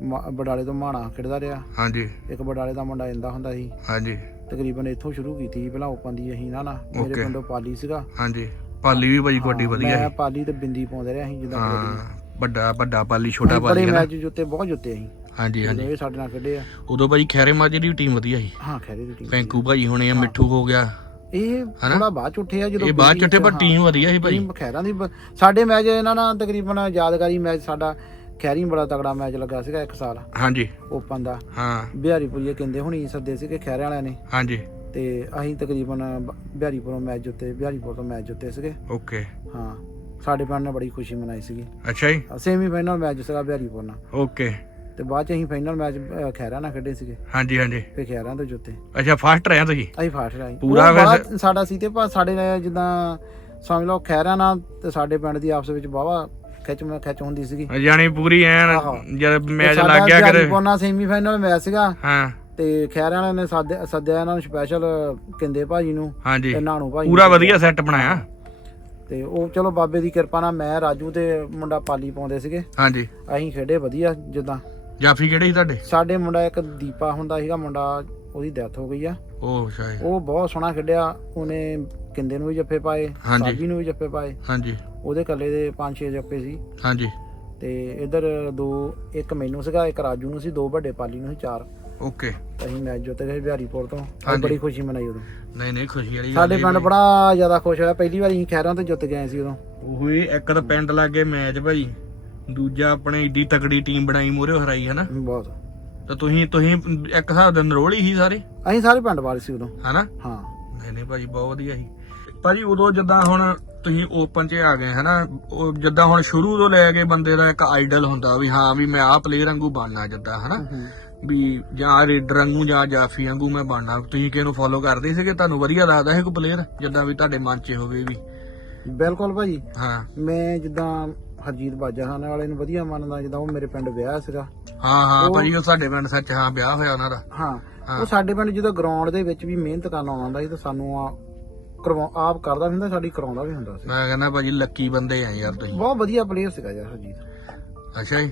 ਮਾ- ਬਡਾਲੇ ਤੋਂ ਮਾਣਾ ਖੇਡਦਾ ਰਿਹਾ। ਹਾਂਜੀ। ਇੱਕ ਬਡਾਲੇ ਦਾ ਮੁੰਡਾ ਇੰਦਾ ਹੁੰਦਾ ਸੀ। ਹਾਂਜੀ। ਤਕਰੀਬਨ ਇੱਥੋਂ ਸ਼ੁਰੂ ਕੀਤੀ ਸੀ ਪਹਿਲਾਂ ਓਪਨ ਦੀ ਅਸੀਂ ਨਾ ਨਾ ਮੇਰੇ Okay. ਪਿੰਡੋਂ ਪਾਲੀ ਸੀਗਾ। ਹਾਂਜੀ। ਪਾਲੀ ਵੀ ਭਾਜੀ ਹਾਂ, ਵਧੀਆ ਮੈਂ ਸੀ ਪਾਲੀ ਤੇ ਬਿੰਦੀ ਪਾਉਂਦੇ ਰਹੇ ਅਸੀਂ ਜਿੱਦਾਂ ਹਾਂ ਵੱਡਾ ਵੱਡਾ ਪਾਲੀ ਛੋਟਾ ਪਾਲੀ ਬੜੇ ਹੈ ਨਾ। ਮੈਚ ਜੁੱਤੇ ਬਹੁਤ ਜੁੱਤੇ ਅਸੀਂ ਹਾਂਜੀ ਹਾਂਜੀ। ਜਦੋਂ ਇਹ ਸਾਡੇ ਨਾਲ ਖੇਡੇ ਆ। ਉਦੋਂ ਭਾਜੀ ਖੈਰੇ ਮਾਜਰੀ ਦੀ ਟੀਮ ਵਧੀਆ ਸੀ। ਹਾਂ ਖੈਰੇ ਦੀ ਟੀਮ ਫੈਂਕੂ ਭਾਜੀ ਹੁਣੇ ਆ ਮਿੱਠੂ ਹੋ ਗਿਆ। ਇਹ? ਥੋੜਾ ਬਾਅਦ ਚ ਉੱਠੇ ਆ ਜਦੋਂ ਇਹ ਬਾਅਦ ਚ ਉੱਠੇ ਪਰ ਟੀਮ ਵਧੀਆ ਸੀ ਭਾਜੀ ਟੀਮ ਖੈਰਾਂ ਦੀ ਬ- ਸਾਡੇ ਮੈਚ ਇਹਨਾਂ ਨਾਲ ਤਕਰੀਬਨ ਯਾਦਗਾਰੀ ਮੈਚ ਸਾਡਾ ਖੈਰੀ ਬੜਾ ਤਗੜਾ ਮੈਚ ਲੱਗਾ ਸੀਗਾ ਇੱਕ ਸਾਲ। ਹਾਂਜੀ। ਓਪਨ ਦਾ। ਹਾਂ। ਬਿਹਾਰੀਪੁਰੀਏ ਕਹਿੰਦੇ ਹੁਣੀ ਸੱਦੇ ਸੀਗੇ ਖੈਰੇ ਵਾਲਿਆਂ ਨੇ। ਹਾਂਜੀ। ਤੇ ਅਸੀਂ ਤਕਰੀਬਨ ਬ- ਬਿਹਾਰੀਪੁਰੋਂ ਮੈਚ ਜਿੱਤੇ ਬਿਹਾਰੀਪੁਰ ਤੋਂ ਮੈਚ ਜਿੱਤੇ ਸੀਗੇ। ਓਕੇ। ਹਾਂ ਸਾਡੇ ਪਿੰਡ ਨੇ ਬੜੀ ਖੁਸ਼ੀ ਮਨਾਈ ਸੀਗੀ। ਅੱਛਾ ਜੀ। ਸੈਮੀ ਫਾਈਨਲ ਮੈਚ ਸੀਗਾ ਬਿਹਾਰੀਪੁਰ ਨਾਲ। ਓਕੇ। ਤੇ ਬਾਅਦ ਚ ਅਸੀਂ ਫਾਈਨਲ ਮੈਚ ਖੈਰਾ ਨਾਲ ਖੇਡੇ ਸੀਗੇ। ਹਾਂਜੀ ਹਾਂਜੀ। ਤੇ ਖੈਰਾਂ ਤੋਂ ਜਿੱਤੇ। ਅੱਛਾ ਫਸਟ ਰਹੇ ਤੁਸੀਂ? ਅਸੀਂ ਫਾਸਟ ਰਾਈ ਪੂਰਾ ਵੈਸੇ- ਸਾਡਾ ਸੀ ਤੇ ਪਰ ਸਾਡੇ ਨਾਲ ਜਿੱਦਾਂ ਸਮਝ ਲਓ ਖੈਰਾਂ ਨਾਲ ਤੇ ਸਾਡੇ ਪਿੰਡ ਦੀ ਆਪਸ ਵਿੱਚ ਵਾਹਵਾ ਖਿੱਚ ਮੈਂ ਖਿੱਚ ਹੁੰਦੀ ਸੀਗੀ। ਜਾਣੀ ਪੂਰੀ ਐਨ। ਜਦ ਮੈਚ ਲੱਗ ਗਿਆ ਕਰ ਪੋਨਾ ਸੈਮੀ ਫਾਈਨਲ ਮੈਚ ਸੀਗਾ। ਹਾਂ। ਤੇ ਖੈਰਾਂ ਵਾਲਿਆਂ ਨੇ ਸਾਦੇ- ਸੱਦਿਆ ਇਹਨਾਂ ਨੂੰ ਸਪੈਸ਼ਲ ਕਿੰਦੇ ਭਾਜੀ ਨੂੰ ਹਾਂਜੀ। ਤੇ ਨਾਣੂ ਭਾਜੀ ਪੂਰਾ। ਵਧੀਆ ਸੈੱਟ ਬਣਾਇਆ। ਤੇ ਉਹ ਚਲੋ ਬਾਬੇ ਦੀ ਕਿਰਪਾ ਨਾਲ ਮੈਂ ਰਾਜੂ ਤੇ ਮੁੰਡਾ ਪਾਲੀ ਪਾਉਂਦੇ ਸੀਗੇ। ਹਾਂਜੀ। ਅਸੀਂ ਖੇਡੇ ਵਧੀਆ ਜਿੱਦਾਂ। ਜਾਫੀ ਕਿਹੜੇ ਸੀ ਤੁਹਾਡੇ? ਸਾਡੇ ਮੁੰਡਾ ਇੱਕ ਦੀਪਾ ਹੁੰਦਾ ਸੀਗਾ ਮੁੰਡਾ ਉਹਦੀ ਡੈਥ ਹੋ ਗਈ ਆ। ਉਹ ਸ਼ਾਇਦ। ਉਹ ਬਹੁਤ ਸੋਹਣਾ ਖੇਡਿਆ ਉਹਨੇ ਕਿੰਦੇ ਨੂੰ ਵੀ ਜੱਫੇ ਪਾਏ ਹਾਂਜੀ। ਸਾਬੀ ਨੂੰ ਵੀ ਜੱਫੇ ਪਾਏ। ਹਾਂਜੀ। ਉਹਦੇ ਕੱਲੇ ਦੇ 5-6 ਜੱਫੇ ਸੀ। ਹਾਂਜੀ। ਤੇ ਇਧਰ ਦੋ ਇੱਕ ਮੈਨੂੰ ਸੀਗਾ ਇੱਕ ਰਾਜੂ ਨੂੰ ਸੀ ਦੋ ਵੱਡੇ ਪਾਲੀ ਨੂੰ ਸੀ ਚਾਰ। ਓਕੇ। ਅਸੀਂ ਮੈਚ ਜਿੱਤੇ ਗਏ ਬਿਹਾਰੀਪੁਰ ਤੋਂ। ਹਾਂਜੀ। ਬੜੀ ਖੁਸ਼ੀ ਮਨਾਈ ਉਦੋਂ। ਨਹੀਂ ਨਹੀਂ ਖੁਸ਼ੀ ਵਾਲੀ ਸਾਡੇ ਪਿੰਡ ਬੜਾ ਜ਼ਿਆਦਾ ਖੁਸ਼ ਹੋਇਆ। ਪਹਿਲੀ ਵਾਰੀ ਅਸੀਂ ਖੈਰਾਂ ਤੋਂ ਜਿੱਤ ਗਏ ਸੀ ਉਦੋਂ। ਉਹੀ ਇੱਕ ਤਾਂ ਪਿੰਡ ਲੱਗੇ ਮੈਚ ਭਾਈ। ਦੂਜਾ ਆਪਣੇ ਏਡੀ ਤਕੜੀ ਟੀਮ ਬਣਾਈ ਮੋਰੇ ਹਰਾਈ ਹੈ ਨਾ ਬਹੁਤ। ਤਾਂ ਤੁਸੀਂ ਤੁਸੀਂ ਇੱਕ ਹਿਸਾਬ ਦੇ ਨਰੋਲ ਹੀ ਸੀ ਸਾਰੇ? ਅਸੀਂ ਸਾਰੇ ਪਿੰਡ ਵਾਲੇ ਸੀ ਉਦੋਂ। ਹਨਾ? ਹਾਂ। ਨਹੀਂ ਨਹੀਂ ਭਾਜੀ ਬਹੁਤ ਵਧੀਆ ਸੀ। ਭਾਜੀ ਉਦੋਂ ਜਿੱਦਾਂ ਹੁਣ ਤੁਸੀਂ ਓਪਨ 'ਚ ਆ ਗਏ ਹਨਾ? ਉਹ ਜਿੱਦਾਂ ਹੁਣ ਸ਼ੁਰੂ ਤੋਂ ਲੈ ਕੇ ਬੰਦੇ ਦਾ ਇੱਕ ਆਈਡਲ ਹੁੰਦਾ ਵੀ ਹਾਂ ਵੀ ਮੈਂ ਆਹ ਪਲੇਅਰ ਵਾਂਗੂ ਬਣਨਾ ਜਿੱਦਾਂ ਹਨਾ? ਵੀ ਜਾਂ ਰੇਡਰ ਵਾਂਗੂ ਜਾਂ ਜਾਫੀ ਵਾਂਗੂ ਮੈਂ ਬਣਨਾ। ਤੁਸੀਂ ਕਿਹਨੂੰ ਫੋਲੋ ਕਰਦੇ ਸੀਗੇ? ਤੁਹਾਨੂੰ ਵਧੀਆ ਲੱਗਦਾ ਹੈ ਕੋਈ ਪਲੇਅਰ ਜਿੱਦਾਂ ਵੀ ਤੁਹਾਡੇ ਮਨ 'ਚ ਹੋਵੇ ਵੀ। ਬਿਲਕੁਲ ਭਾਜੀ। ਹਾਂ। ਮੈਂ ਜਿੱਦਾਂ ਹਰਜੀਤ ਬਾਜਾ ਖਾਨ ਵਾਲੇ ਨੂੰ ਵਧੀਆ ਮੰਨਦਾ ਜਿੱਦਾਂ ਉਹ ਮੇਰੇ ਪਿੰਡ ਵਿਆਹ ਸੀਗਾ। ਹਾਂ ਹਾਂ ਭਾਜੀ ਉਹ ਸਾਡੇ ਪਿੰਡ ਸੱਚ ਹਾਂ ਵਿਆਹ ਹੋਇਆ ਉਹਨਾਂ ਦਾ। ਹਾਂ। ਉਹ ਸਾਡੇ ਪਿੰਡ ਜਦੋਂ ਗਰਾਊਂਡ ਦੇ ਵਿੱਚ ਵੀ ਮਿਹਨਤ ਕਰਨ ਆਉਂਦਾ ਸੀ ਤਾਂ ਸਾਨੂੰ ਆ ਕਰਵਾ ਆਪ ਕਰਦਾ ਹੁੰਦਾ ਸਾਡੀ ਕਰਾਉਂਦਾ ਵੀ ਹੁੰਦਾ ਸੀ। ਮੈਂ ਕਹਿੰਦਾ ਭਾਜੀ ਲੱਕੀ ਬੰਦੇ ਆ ਯਾਰ ਤੁਸੀਂ। ਬਹੁਤ ਵਧੀਆ ਪਲੇਅਰ ਸੀਗਾ ਯਾਰ ਹਰਜੀਤ। ਅੱਛਾ ਜੀ।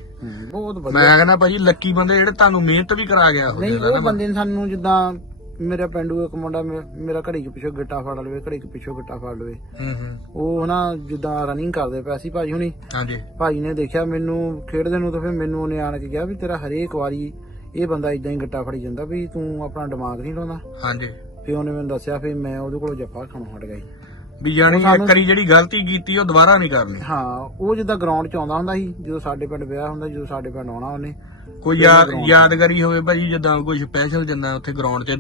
ਬਹੁਤ ਮੈਂ ਵਧੀਆ ਕਹਿੰਦਾ ਭਾਜੀ ਲੱਕੀ ਬੰਦੇ ਜਿਹੜੇ ਤੁਹਾਨੂੰ ਮਿਹਨਤ ਵੀ ਕਰਾ ਗਿਆ ਨਹੀਂ ਹੋਵੇ ਉਹ ਬੰਦੇ ਨੇ ਸਾਨੂੰ ਜਿੱਦਾਂ ਮੇਰਾ ਪਿੰਡੂ ਇੱਕ ਮੁੰਡਾ ਮੇ- ਮੇਰਾ ਘੜੀ ਕੇ ਪਿੱਛੋਂ ਗਿੱਟਾ ਫੜ ਲਵੇ ਘੜੀ ਕੇ ਪਿੱਛੋਂ ਗਿੱਟਾ ਫੜ ਲਵੇ। ਹੂੰ ਹੂੰ। ਉਹ ਹਨਾ ਜਿੱਦਾਂ ਰਨਿੰਗ ਕਰਦੇ ਪਏ ਸੀ ਭਾਜੀ ਹੁਣੀ। ਹਾਂਜੀ। ਭਾਜੀ ਨੇ ਦੇਖਿਆ ਮੈਨੂੰ ਖੇਡਦੇ ਨੂੰ ਤਾਂ ਫਿਰ ਮੈਨੂੰ ਉਹਨੇ ਆਣ ਕੇ ਕਿਹਾ ਵੀ ਤੇਰਾ ਹਰੇਕ ਵਾਰੀ ਇਹ ਬੰਦਾ ਇਦਾਂ ਹੀ ਗੱਟਾ ਫੜੀ ਜਾਂਦਾ ਵੀ ਤੂੰ ਆਪਣਾ ਦਿਮਾਗ ਨਹੀਂ ਲਾਉਂਦਾ। ਹਾਂਜੀ। ਫਿਰ ਉਹਨੇ ਮੈਨੂੰ ਦੱਸਿਆ ਫਿਰ ਮੈਂ ਉਹਦੇ ਕੋਲੋਂ ਜੱਫਾ ਖਾਣੋਂ ਹਟ ਗਿਆ ਜੀ। ਵੀ ਜਾਣੀ ਉਹ ਸਾਨੂੰ- ਇੱਕ ਵਾਰੀ ਜਿਹੜੀ ਗਲਤੀ ਕੀਤੀ ਉਹ ਦੁਬਾਰਾ ਨਹੀਂ ਕਰਨੀ। ਹਾਂ ਉਹ ਜਿੱਦਾਂ ਗਰਾਊਂਡ 'ਚ ਆਉਂਦਾ ਹੁੰਦਾ ਸੀ ਜਦੋਂ ਸਾਡੇ ਪਿੰਡ ਵਿਆਹ ਹੁੰਦਾ ਜਦੋਂ ਸਾਡੇ ਪਿੰਡ ਆਉਣਾ ਉਹਨੇ ਕੋਈ ਯਾਦ ਯਾਦਗਾਰੀ ਹੋਵੇ ਭਾਜੀ ਜਿੱਦਾਂ ਕੋਈ ਸਪੈਸ਼ਲ ਜਿੰਨਾ ਉੱਥੇ ਗਰਾਊਂਡ 'ਚ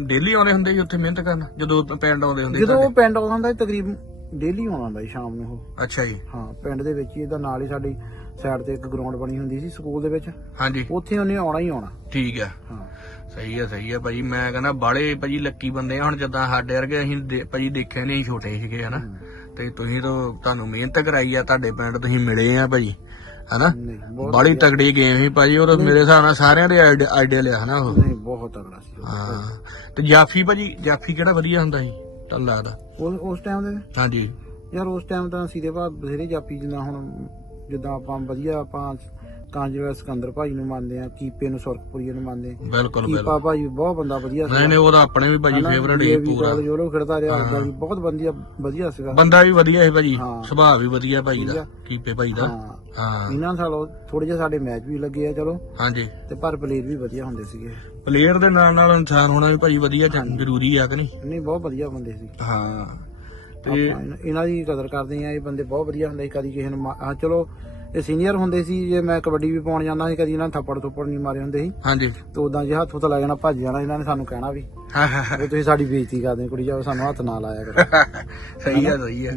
ਡੇਲੀ ਆਉਂਦੇ ਹੁੰਦੇ ਜੀ ਉੱਥੇ ਮਿਹਨਤ ਕਰਨ? ਜਦੋਂ ਪਿੰਡ ਆਉਂਦੇ ਹੁੰਦੇ ਜਦੋਂ ਉਹ? ਪਿੰਡ ਆਉਂਦਾ ਹੁੰਦਾ ਸੀ ਤਕਰੀਬਨ ਡੇਲੀ ਆਉਂਦਾ ਹੁੰਦਾ ਸੀ ਸ਼ਾਮ ਨੂੰ ਉਹ। ਅੱਛਾ ਜੀ। ਹਾਂ ਪਿੰਡ ਦੇ ਵਿੱਚ ਹੀ ਇਹਦਾ ਨਾਲ ਹੀ ਸਾਡੀ ਸਾਈਡ ਤੇ ਇੱਕ ਗਰਾਊਂਡ ਬਣੀ ਹੁੰਦੀ ਸੀ ਸਕੂਲ ਦੇ ਵਿੱਚ। ਹਾਂਜੀ। ਉੱਥੇ ਉਹਨੇ ਆਉਣਾ ਹੀ ਆਉਣਾ। ਠੀਕ ਆ। ਹਾਂ। ਸਹੀ ਆ ਸਹੀ ਆ ਭਾਜੀ। ਮੈਂ ਕਹਿੰਦਾ ਬਾਲੇ ਭਾਜੀ ਲੱਕੀ ਬੰਦੇ ਆ ਹੁਣ ਜਿੱਦਾਂ ਸਾਡੇ ਵਰਗੇ ਅਸੀਂ ਭਾਜੀ ਦੇਖੇ ਨਹੀਂ ਛੋਟੇ ਸੀਗੇ ਹਨਾ? ਤੇ ਤੁਸੀਂ ਤਾਂ ਤੁਹਾਨੂੰ ਮਿਹਨਤ ਕਰਾਈ ਆ ਤੁਹਾਡੇ ਪਿੰਡ ਤੁਸੀਂ ਮਿਲੇ ਆ ਭਾਜੀ ਹਨਾ? ਬਾਲੀ ਤਗੜੀ ਗੇਮ ਸੀ ਭਾਜੀ ਉਹ ਮੇਰੇ ਹਿਸਾਬ ਨਾਲ ਸਾਰਿਆਂ ਦੇ ਆਈਡੀਆ ਲਿਆ ਹਨਾ ਉਹ? ਨਹੀਂ ਬਹੁਤ ਤਗੜਾ ਸੀ। ਹਾਂ। ਤੇ ਜਾਫੀ ਭਾਜੀ ਜਾਫੀ ਕਿਹੜਾ ਵਧੀਆ ਹੁੰਦਾ ਸੀ? ਤੁਹਾਨੂੰ ਲੱਗਦਾ? ਉਸ ਟਾਈਮ ਦੇ? ਹਾਂਜੀ। ਯਾਰ ਉਸ ਟਾਈਮ ਤਾਂ ਸੀਦੇ ਭਾ ਬਥੇਰੇ ਜਾਪੀ ਜਿੱਦਾਂ ਹੁਣ ਜਿੱਦਾਂ ਆਪਾਂ ਵਧੀਆ ਆਪਾਂ ਕਾਂਜਵਾ ਸਿਕੰਦਰ ਭਾਈ ਨੂੰ ਮੰਨਦੇ ਆ ਕੀਪੇ ਨੂੰ ਸੁਰਖਪੁਰੀਏ ਨੂੰ ਮੰਨਦੇ ਆ। ਬਿਲਕੁਲ ਕੀਪਾ ਬਿਲਕੁਲ। ਭਾਈ ਬਹੁਤ ਬੰਦਾ ਵਧੀਆ ਨਹੀਂ ਨਹੀਂ ਉਹਦਾ ਆਪਣੇ ਵੀ ਭਾਜੀ ਫੇਵਰਟ ਹੀ ਪੂਰਾ। ਜੋਰੋ ਖੇਡਦਾ ਰਿਹਾ ਉਹਦਾ ਵੀ ਬਹੁਤ ਵਧੀਆ ਵਧੀਆ ਸੀਗਾ। ਬੰਦਾ ਵੀ ਵਧੀਆ ਹੈ। ਭਾਜੀ। ਸੁਭਾਅ ਵੀ ਵਧੀਆ ਠੀਕ ਦਾ। ਕੀਪੇ ਭਾਈ ਦਾ। ਹਾਂ। ਇਹਨਾਂ ਸਾਲ ਥੋੜੇ ਜਿਹਾ ਸਾਡੇ ਮੈਚ ਵੀ ਲੱਗੇ ਆ ਚਲੋ। ਹਾਂਜੀ। ਤੇ ਪਰ ਪਲੇਅਰ ਵੀ ਵਧੀਆ ਹੁੰਦੇ ਸੀਗੇ। ਪਲੇਅਰ ਦੇ ਨਾਲ ਨਾਲ ਇਨਸਾਨ ਹੋਣਾ ਵੀ ਭਾਜੀ ਵਧੀਆ ਜ਼ਰੂਰੀ ਆ ਕਿ ਨਹੀਂ? ਨਹੀਂ ਬਹੁਤ ਵਧੀਆ ਬੰਦੇ ਸੀ। ਹਾਂ। ਤੇ ਇਹਨਾਂ- ਦੀ ਕਦਰ ਕਰਦੇ ਆ ਇਹ ਬੰਦੇ ਬਹੁਤ ਵਧੀਆ ਹੁੰਦੇ ਕਦੀ ਕਿਸੇ ਨੂੰ ਚਲੋ ਇਹ ਸੀਨੀਅਰ ਹੁੰਦੇ ਸੀ ਜੇ ਮੈਂ ਕਬੱਡੀ ਵੀ ਪਾਉਣ ਜਾਂਦਾ ਸੀ ਕਦੀ ਇਹਨਾਂ ਨੂੰ ਥੱਪੜ ਥੁੱਪੜ ਨਹੀਂ ਮਾਰੇ ਹੁੰਦੇ ਸੀ। ਹਾਂਜੀ। ਤੇ ਉਦਾਂ ਜੇ ਹੱਥ ਹੁੱਥ ਲੱਗ ਜਾਣਾ ਭੱਜ ਜਾਣਾ ਇਹਨਾਂ ਨੇ ਸਾਨੂੰ ਕਹਿਣਾ ਵੀ। ਹਾਂ, ਹਾਂ, ਹਾਂ। ਵੀ ਤੁਸੀਂ ਸਾਡੀ ਬੇਇੱਜ਼ਤੀ ਕਰਦੇ ਹੋ ਕੁੜੀ ਜਾਓ ਸਾਨੂੰ ਹੱਥ ਨਾ ਲਾਇਆ ਕਰੋ। ਸਹੀ ਆ ਸਹੀ ਆ।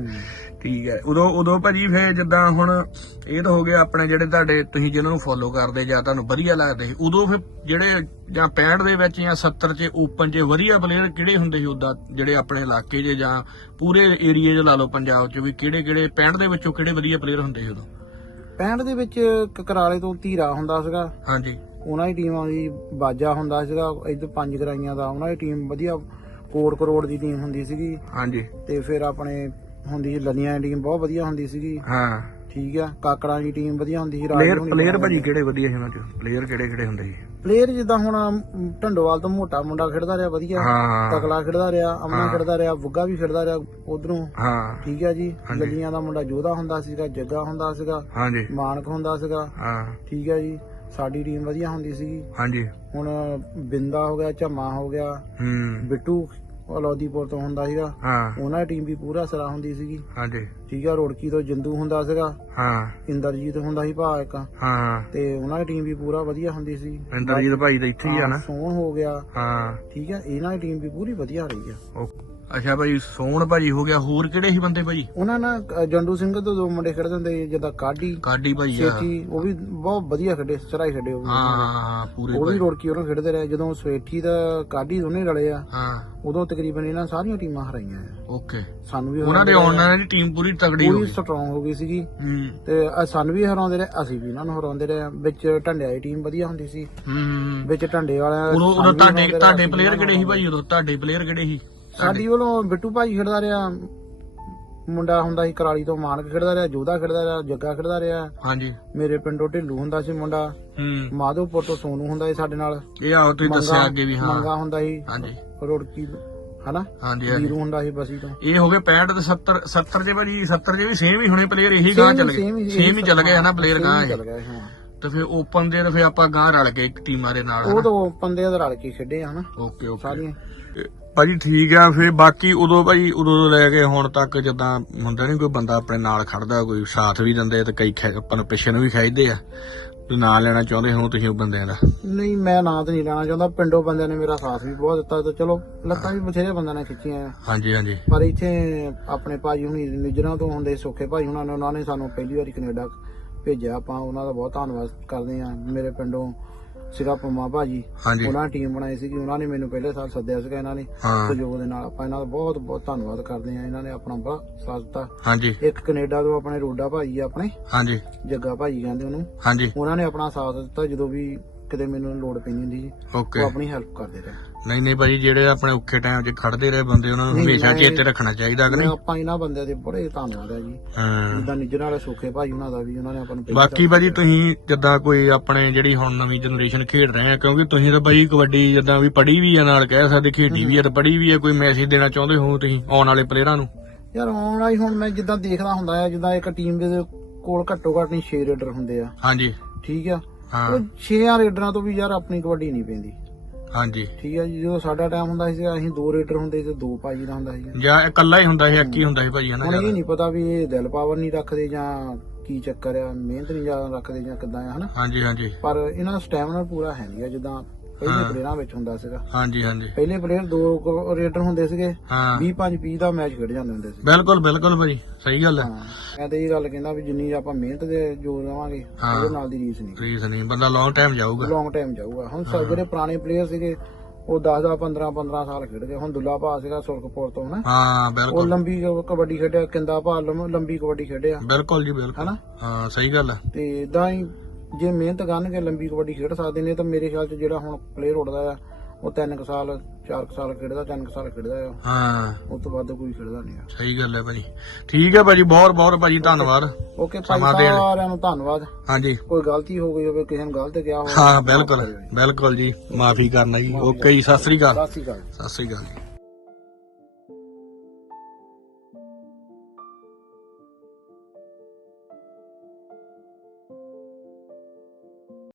ਠੀਕ ਹੈ ਉਦੋਂ ਉਦੋਂ ਭਾਜੀ ਫੇ ਜਿੱਦਾਂ ਹੁਣ ਇਹ ਤਾਂ ਹੋ ਗਿਆ ਆਪਣੇ ਜਿਹੜੇ ਤੁਹਾਡੇ ਤੁਸੀਂ ਜਿਹਨਾਂ ਨੂੰ ਫੋਲੋ ਕਰਦੇ ਜਾਂ ਤੁਹਾਨੂੰ ਵਧੀਆ ਲੱਗਦੇ ਸੀ ਉਦੋਂ ਫਿਰ ਜਿਹੜੇ ਜਾਂ 65 ਦੇ ਵਿੱਚ ਜਾਂ 70 ਚ ਓਪਨ ਚ ਵਧੀਆ ਪਲੇਅਰ ਕਿਹੜੇ ਹੁੰਦੇ ਸੀ ਉਦਾਂ ਜਿਹੜੇ ਆਪਣੇ ਇਲਾਕੇ 'ਚ ਜਾਂ ਪੂਰੇ ਏਰੀਏ 'ਚ ਲਾ ਲਓ ਪੰਜਾਬ 'ਚ ਵੀ ਕਿਹੜੇ ਕਿਹੜੇ 65 ਦੇ ਵਿੱਚੋਂ ਕਿਹੜੇ ਵਧੀਆ ਪਲੇਅਰ ਹੁੰਦੇ ਸੀ ਉਦੋਂ? 65 ਦੇ ਵਿੱਚ ਕਕਰਾਲੇ ਤੋਂ ਧੀਰਾ ਹੁੰਦਾ ਸੀਗਾ। ਹਾਂਜੀ। ਉਹਨਾਂ ਦੀ ਟੀਮ ਆਉਂਦੀ ਬਾਜਾ ਹੁੰਦਾ ਸੀਗਾ ਇੱਧਰ ਪੰਜ ਗਰਾਈਆਂ ਦਾ। ਉਹਨਾਂ ਦੀ ਟੀਮ ਵਧੀਆ ਕੋੜ ਕਰੋੜ ਦੀ ਟੀਮ ਹੁੰਦੀ ਸੀਗੀ। ਹਾਂਜੀ। ਤੇ ਫਿਰ ਆਪਣੇ ਹੁੰਦੀ ਸੀ ਲੰਨੀਆਂ ਦੀ ਟੀਮ ਬਹੁਤ ਵਧੀਆ ਹੁੰਦੀ ਸੀਗੀ। ਹਾਂ। ਠੀਕ ਆ ਕਾਕੜਾਂ ਦੀ ਟੀਮ ਵਧੀਆ ਹੁੰਦੀ ਸੀ ਪਲੇਅਰ ਪਲੇਅਰ ਭਾਜੀ ਕਿਹੜੇ ਵਧੀਆ ਸੀ ਉਹਨਾਂ 'ਚ? ਪਲੇਅਰ ਕਿਹੜੇ ਕਿਹੜੇ ਹੁੰਦੇ ਸੀ? ਪਲੇਅਰ ਜਿੱਦਾਂ ਹੁਣ ਢੰਡੋਵਾਲ ਤੋਂ ਮੋਟਾ ਮੁੰਡਾ ਖੇਡਦਾ ਰਿਹਾ ਵਧੀਆ। ਹਾਂ ਤਕਲਾ ਖੇਡਦਾ ਰਿਹਾ ਅਮਨਾ ਖੇਡਦਾ ਰਿਹਾ ਬੁੱਗਾ ਵੀ ਖੇਡਦਾ ਰਿਹਾ ਉਧਰੋਂ। ਹਾਂ। ਠੀਕ ਆ ਜੀ। ਲੱਲੀਆਂ ਦਾ ਮੁੰਡਾ ਜੋਧਾ ਹੁੰਦਾ ਸੀਗਾ ਜੱਗਾ ਹੁੰਦਾ ਸੀਗਾ ਹਾਂਜੀ। ਮਾਨਕ ਹੁੰਦਾ ਸੀਗਾ। ਹਾਂ। ਠੀਕ ਆ ਜੀ। ਸਾਡੀ ਟੀਮ ਵਧੀਆ ਹੁੰਦੀ ਸੀਗੀ। ਹਾਂਜੀ। ਹੁਣ ਬਿੰਦਾ ਹੋ ਗਿਆ ਝਮਾ ਹੋ ਗਿਆ ਹੂੰ। ਬਿੱਟੂ ਲੋਦੀਪੁਰ ਤੋਂ ਹੁੰਦਾ ਸੀਗਾ। ਹਾਂ। ਉਹਨਾਂ ਦੀ ਟੀਮ ਵੀ ਪੂਰਾ ਸਰਾ ਹੁੰਦੀ ਸੀਗੀ। ਹਾਂਜੀ। ਠੀਕ ਆ ਰੋੜਕੀ ਤੋਂ ਜਿੰਦੂ ਹੁੰਦਾ ਸੀਗਾ। ਹਾਂ। ਇੰਦਰਜੀਤ ਹੁੰਦਾ ਸੀ ਭਾ ਇੱਕ। ਹਾਂ। ਤੇ ਉਹਨਾਂ ਦੀ ਟੀਮ ਵੀ ਪੂਰਾ ਵਧੀਆ ਹੁੰਦੀ ਸੀ। ਇੰਦਰਜੀਤ ਭਾਈ ਤਾਂ ਇੱਥੇ ਹੀ ਆ ਨਾ। ਸੋਹਣ ਹੋ ਗਿਆ। ਹਾਂ। ਠੀਕ ਆ ਇਹਨਾਂ ਦੀ ਟੀਮ ਵੀ ਪੂਰੀ ਵਧੀਆ ਰਹੀ ਆ। ਅੱਛਾ ਭਾਈ ਸੋਹਣ ਭਾਜੀ ਹੋ ਗਿਆ। ਹੋਰ ਕਿਹੜੇ ਸੀ ਬੰਦੇ ਭਾਜੀ ਉਹਨਾਂ ਨਾਲ ਜੰਡੂ ਸਿੰਘ ਤੋਂ ਦੋ ਮੁੰਡੇ ਖੇਡਦੇ ਹੁੰਦੇ ਜਿੱਦਾਂ ਕਾਢੀ ਕਾਡੀ ਭਾਈ ਆ। ਸੇਠੀ ਉਹ ਵੀ ਬਹੁਤ ਵਧੀਆ ਖੇਡੇ ਚੜਾਈ ਖੇਡੇ ਉਹ ਵੀ। ਹਾਂ ਹਾਂ ਪੂਰੇ ਉਹ ਵੀ ਰੋੜਕੀ ਉਹਨਾਂ ਖੇਡਦੇ ਰਹੇ। ਜਦੋਂ ਸਵੇਠੀ ਦਾ ਕਾਢੀ ਦੋਨੇ ਰਲੇ ਆ ਹਾਂ। ਉਦੋਂ ਤਕਰੀਬਨ ਇਹਨਾਂ ਸਾਰੀਆਂ ਟੀਮਾਂ ਹਰਾਈਆਂ ਆ। ਓਕੇ। ਸਾਨੂੰ ਵੀ ਉਹਨਾਂ ਦੇ ਆਉਣ ਨਾਲ ਦੀ ਟੀਮ ਪੂਰੀ ਤਗੜੀ ਹੋ ਪੂਰੀ ਗਈ। ਸਟਰੋਂਗ ਹੋ ਗਈ ਸੀਗੀ। ਹੂੰ। ਤੇ ਅ- ਸਾਨੂੰ ਵੀ ਹਰਾਉਂਦੇ ਰਹੇ ਅਸੀਂ ਵੀ ਇਹਨਾਂ ਨੂੰ ਹਰਾਉਂਦੇ ਰਹੇ। ਵਿੱਚ ਢੰਡਿਆ ਦੀ ਟੀਮ ਵਧੀਆ ਹੁੰਦੀ ਸੀ। ਹੂੰ, ਵਿੱਚ ਢੰਡੇ ਵਾਲਿਆਂ ਉਦੋਂ ਸਾਨੂੰ ਉਦੋਂ ਵੀ ਤੁਹਾਡੇ ਹਰਾਉਂਦੇ ਰਹੇ, ਤੁਹਾਡੇ ਅਸੀਂ ਪਲੇਅਰ ਕਿਹੜੇ ਸੀ ਭਾਈ ਉਦੋਂ? ਤੁਹਾਡੇ ਪਲੇਅਰ ਕਿਹੜੇ ਸੀ? ਸਾਡੀ ਵੱਲੋਂ ਬਿੱਟੂ ਭਾਈ ਖੇਡਦਾ ਰਿਹਾ ਮੁੰਡਾ ਹੁੰਦਾ ਸੀ ਕਰਾਲੀ ਤੋਂ ਮਾਨਕ ਖੇਡਦਾ ਰਿਹਾ ਜੋਧਾ ਖੇਡਦਾ ਰਿਹਾ ਜੱਗਾ ਖੇਡਦਾ ਰਿਹਾ। ਹਾਂਜੀ। ਮੇਰੇ ਪਿੰਡੋਂ ਢਿੱਲੂ ਹੁੰਦਾ ਸੀ ਮੁੰਡਾ। ਹੂੰ। ਮਾਧੋਪੁਰ ਤੋਂ ਸੋਨੂ ਹੁੰਦਾ ਸੀ ਸਾਡੇ ਨਾਲ। ਇਹ ਆਓ ਤੁਸੀਂ ਦੱਸਿਆ ਅੱਗੇ ਵੀ ਹਾਂ। ਮੰਗਾ ਹੁੰਦਾ ਸੀ। ਹਾਂਜੀ। ਰੋੜਕੀ ਹਨਾ? ਹਾਂਜੀ ਹਾਂਜੀ। ਵੀਰੂ ਹੁੰਦਾ ਸੀ ਬਸੀ ਤੋਂ। ਇਹ ਹੋ ਗਏ 65 ਤੇ 70 70 ਚ ਭਾਜੀ 70 ਚ ਵੀ ਸੇਮ ਹੀ ਹੋਣੇ ਪਲੇਅਰ ਇਹੀ ਗਾਂ ਚੱਲ ਗਏ। ਸੇਮ ਹੀ ਚੱਲ ਗਏ ਹਨਾ ਪਲੇਅਰ ਗਾਂ ਇਹ। ਚੱਲ ਗਏ ਹਾਂ। ਤੇ ਫਿਰ ਓਪਨ ਦੇ ਤੇ ਫਿਰ ਆਪਾਂ ਗਾਂ ਰਲ ਕੇ ਇੱਕ ਟੀਮਾਂ ਦੇ ਨਾਲ ਉਹ ਤਾਂ ਪੰਦੇ ਦਾ ਰਲ ਕੇ ਖੇਡੇ ਹਨਾ। ਓਕੇ ਓਕੇ ਸਾਰੀਆਂ। ਭਾਜੀ ਠੀਕ ਆ ਫਿਰ ਬਾਕੀ ਉਦੋਂ ਭਾਜੀ ਉਦੋਂ ਤੋਂ ਲੈ ਕੇ ਹੁਣ ਤੱਕ ਜਿੱਦਾਂ ਹੁੰਦਾ ਨਹੀਂ ਕੋਈ ਬੰਦਾ ਆਪਣੇ ਨਾਲ ਖੜਦਾ ਕੋਈ ਸਾਥ ਵੀ ਦਿੰਦੇ ਤੇ ਕਈ ਖੈ- ਆਪਾਂ ਨੂੰ ਪਿੱਛੇ ਨੂੰ ਵੀ ਖਿੱਚਦੇ ਆ। ਨਾਂ ਲੈਣਾ ਚਾਹੁੰਦੇ ਹੋ ਤੁਸੀਂ ਉਹ ਬੰਦਿਆਂ ਦਾ? ਨਹੀਂ ਮੈਂ ਨਾਂ ਤੇ ਨਹੀਂ ਲੈਣਾ ਚਾਹੁੰਦਾ। ਪਿੰਡੋਂ ਬੰਦਿਆਂ ਨੇ ਮੇਰਾ ਸਾਥ ਵੀ ਬਹੁਤ ਦਿੱਤਾ ਤੇ ਚਲੋ ਲੱਤਾਂ ਵੀ ਬਥੇਰੇ ਬੰਦਿਆਂ ਨੇ ਖਿੱਚੀਆਂ ਆ। ਹਾਂਜੀ ਹਾਂਜੀ। ਪਰ ਇੱਥੇ ਆਪਣੇ ਭਾਈ ਹੁਣੀ ਨਿਜਰਾਂ ਤੋਂ ਹੁੰਦੇ ਸੁੱਖੇ ਭਾਈ ਹੁਣਾਂ ਨੇ ਉਹਨਾਂ ਨੇ ਸਾਨੂੰ ਪਹਿਲੀ ਵਾਰੀ ਕੈਨੇਡਾ ਭੇਜਿਆ। ਆਪਾਂ ਉਹਨਾਂ ਦਾ ਬਹੁਤ ਧੰਨਵਾਦ ਕਰਦੇ ਆ ਮੇਰੇ ਪਿੰਡੋਂ ਸਿਗਾ ਪੰਮਾ ਭਾਜੀ। ਹਾਂਜੀ। ਉਹਨਾਂ ਟੀਮ ਬਣਾਈ ਸੀ ਉਹਨਾਂ ਨੇ ਮੈਨੂੰ ਪਹਿਲੇ ਸਾਲ ਸੱਦਿਆ ਸੀਗਾ ਇਹਨਾਂ ਨੇ। ਹਾਂ। ਸਹਿਯੋਗ ਦੇ ਨਾਲ ਆਪਾਂ ਇਹਨਾਂ ਦਾ ਬਹੁਤ ਬਹੁਤ ਧੰਨਵਾਦ ਕਰਦੇ ਆ ਇਹਨਾਂ ਨੇ ਆਪਣਾ ਬੜਾ ਸਾਥ ਦਿੱਤਾ। ਹਾਂਜੀ। ਇੱਕ ਕੈਨੇਡਾ ਤੋਂ ਆਪਣੇ ਰੋਡਾ ਆ ਆਪਣੇ। ਹਾਂਜੀ। ਜੱਗਾ ਭਾਈ ਕਹਿੰਦੇ ਉਹਨੂੰ। ਹਾਂਜੀ। ਉਹਨਾਂ ਨੇ ਆਪਣਾ ਸਾਥ ਦਿੱਤਾ। ਜਦੋਂ ਵੀ ਕਿਤੇ ਮੈਨੂੰ ਲੋੜ ਪੈਂਦੀ ਹੁੰਦੀ ਸੀ ਓਕੇ ਉਹ ਆਪਣੀ ਹੈਲਪ ਕਰਦੇ ਰਹੇ। ਨਹੀਂ ਨਹੀਂ ਭਾਜੀ ਜਿਹੜੇ ਆਪਣੇ ਔਖੇ ਟਾਈਮ 'ਚ ਖੜਦੇ ਰਹੇ ਬੰਦੇ ਉਹਨਾਂ ਨੂੰ ਨਹੀਂ, ਹਮੇਸ਼ਾ ਮੈਂ- ਚੇਤੇ ਰੱਖਣਾ ਚਾਹੀਦਾ ਕਿ ਮੈਂ ਨਹੀਂ? ਆਪਾਂ ਇਹਨਾਂ ਬੰਦਿਆਂ ਦੇ ਬੜੇ ਧੰਨਵਾਦ ਹੈ ਜੀ। ਹਾਂ। ਜਿੱਦਾਂ ਨਿੱਜਰ ਵਾਲੇ ਸੁੱਖੇ ਭਾਈ ਉਹਨਾਂ ਦਾ ਵੀ ਉਹਨਾਂ ਨੇ ਆਪਾਂ ਨੂੰ ਪਹਿਲੀ ਬਾਕੀ ਭਾਜੀ ਤੁਸੀਂ ਜਿੱਦਾਂ ਕੋਈ ਆਪਣੇ ਜਿਹੜੀ ਹੁਣ ਨਵੀਂ ਜਨਰੇਸ਼ਨ ਖੇਡ ਰਹੇ ਆ ਕਿਉਂਕਿ ਤੁਸੀਂ ਤਾਂ ਭਾਜੀ ਕਬੱਡੀ ਜਿੱਦਾਂ ਵੀ ਪੜ੍ਹੀ ਵੀ ਆ ਨਾਲ ਕਹਿ ਸਕਦੇ ਖੇਡੀ ਵੀ ਆ ਤੇ ਪੜ੍ਹੀ ਵੀ ਆ ਕੋਈ ਮੈਸੇਜ ਦੇਣਾ ਚਾਹੁੰਦੇ ਹੋ ਤੁਸੀਂ ਆਉਣ ਵਾਲੇ ਪਲੇਅਰਾਂ ਨੂੰ? ਯਾਰ ਆਉਣ ਵਾਲੀ ਹੁਣ ਮੈਂ ਜਿੱਦਾਂ ਦੇਖਦਾ ਹੁੰਦਾ ਆ ਜਿੱਦਾਂ ਇੱਕ ਟੀਮ ਦੇ ਕੋਲ ਘੱਟੋ ਘੱਟ ਨਹੀਂ 6 ਰੇਡਰ ਹੁੰਦੇ ਆ। ਹਾਂਜੀ। ਠੀਕ ਆ? ਹਾਂ। ਉਹ 6 ਰੇਡਰਾਂ ਤੋਂ ਵੀ ਯਾਰ ਆਪਣੀ ਕਬੱਡੀ ਨਹੀਂ ਪੈਂਦੀ। ਹਾਂਜੀ। ਠੀਕ ਆ ਜੀ ਜਦੋਂ ਸਾਡਾ ਟਾਈਮ ਹੁੰਦਾ ਸੀ ਅਸੀਂ ਦੋ ਰੇਡਰ ਹੁੰਦੇ ਸੀ ਦੋ ਭਾਜੀ ਦਾ ਹੁੰਦਾ ਸੀ। ਜਾਂ ਇਕੱਲਾ ਹੀ ਹੁੰਦਾ ਸੀ ਇੱਕ ਹੀ ਹੁੰਦਾ ਸੀ ਭਾਜੀ ਹਨਾ ਹੁਣ ਇਹ? ਨਹੀਂ ਪਤਾ ਵੀ ਇਹ ਦਿਲ ਪਾਵਰ ਨਹੀਂ ਰੱਖਦੇ ਜਾਂ ਕੀ ਚੱਕਰ ਆ ਮਿਹਨਤ ਨਹੀਂ ਜ਼ਿਆਦਾ ਰੱਖਦੇ ਜਾਂ ਕਿੱਦਾਂ ਆ ਹਨਾ ਹਾਂਜੀ ਹਾਂਜੀ। ਪਰ ਇਹਨਾਂ ਦਾ ਸਟੈਮਿਨਾ ਪੂਰਾ ਹੈ ਨਹੀਂ ਆ ਜਿੱਦਾਂ ਪਹਿਲੇ ਪਲੇਅਰਾਂ ਵਿੱਚ ਹੁੰਦਾ ਸੀਗਾ। ਹਾਂਜੀ ਹਾਂਜੀ। ਪਹਿਲੇ ਪਲੇਅਰ ਦੋ ਰੇਡਰ ਹੁੰਦੇ ਸੀਗੇ ਹਾਂ। 20 5 20 ਦਾ ਮੈਚ ਖੇਡ ਜਾਂਦੇ ਹੁੰਦੇ ਸੀ। ਬਿਲਕੁਲ ਬਿਲਕੁਲ ਭਾਜੀ ਸਹੀ ਗੱਲ ਹੈ। ਮੈਂ ਤਾਂ ਇਹ ਗੱਲ ਕਹਿੰਦਾ ਵੀ ਜਿੰਨੀ ਆਪਾਂ ਮਿਹਨਤ ਦੇ ਜੋਰ ਦੇਵਾਂਗੇ। ਉਹਦੇ ਨਾਲ ਦੀ ਰੀਸ ਨਹੀਂ। ਰੀਸ ਨਹੀਂ ਬੰਦਾ ਲੌਂਗ ਟਾਈਮ ਜਾਊਗਾ। ਲੌਂਗ ਟਾਈਮ ਜਾਊਗਾ। ਹੁਣ ਸਾ ਜਿਹੜੇ ਪੁਰਾਣੇ ਪਲੇਅਰ ਸੀਗੇ ਉਹ 10 10 15 15 ਸਾਲ ਖੇਡ ਗਏ। ਹੁਣ ਦੁੱਲਾ ਭਾ ਸੀਗਾ ਸੁਰਖਪੁਰ ਤੋਂ ਹਨਾ? ਹਾਂ ਉਹ ਬਿਲਕੁਲ ਲੰਬੀ ਕਬੱਡੀ ਖੇਡਿਆ ਕਿੰਦਾ ਭਾ ਲੰਬੀ ਕਬੱਡੀ ਖੇਡਿਆ। ਬਿਲਕੁਲ ਜੀ ਬਿਲਕੁਲ। ਹਾਂ ਸਹੀ ਗੱਲ ਹੈ। ਤੇ ਇਦਾਂ ਹੀ ਜੇ ਮਿਹਨਤ ਕਰਨਗੇ ਲੰਬੀ ਕਬੱਡੀ ਖੇਡ ਸਕਦੇ ਨੇ ਤਾਂ ਮੇਰੇ ਖਿਆਲ 'ਚ ਜਿਹੜਾ ਹੁਣ ਪਲੇਅਰ ਉੱਡਦਾ ਆ ਉਹ 3 ਕੁ ਸਾਲ 4 ਕੁ ਸਾਲ ਖੇਡਦਾ 3 ਕੁ ਸਾਲ ਖੇਡਦਾ ਆ। ਹਾਂ। ਉਸ ਤੋਂ ਵੱਧ ਕੋਈ ਖੇਡਦਾ ਨਹੀਂ ਆ। ਸਹੀ ਗੱਲ ਹੈ ਭਾਜੀ। ਠੀਕ ਹੈ ਭਾਜੀ ਬਹੁਤ ਬਹੁਤ ਭਾਜੀ ਧੰਨਵਾਦ। ਓਕੇ ਭਾਈ। ਸਾਰਿਆਂ ਨੂੰ ਧੰਨਵਾਦ। ਹਾਂਜੀ। ਕੋਈ ਗਲਤੀ ਹੋ ਗਈ ਹੋਵੇ ਕਿਸੇ ਨੂੰ ਗਲਤ ਕਿਹਾ ਹੋਵੇ ਹਾਂ ਬਿਲਕੁਲ ਬਿਲਕੁਲ ਜੀ ਮਾਫੀ ਕਰਨਾ ਜੀ। ਓਕੇ ਜੀ ਸਤਿ ਸ੍ਰੀ ਅਕਾਲ। ਸਤਿ ਸ਼੍ਰੀ ਅਕਾਲ। ਸਤਿ ਸ੍ਰੀ ਅਕਾਲ ਜੀ।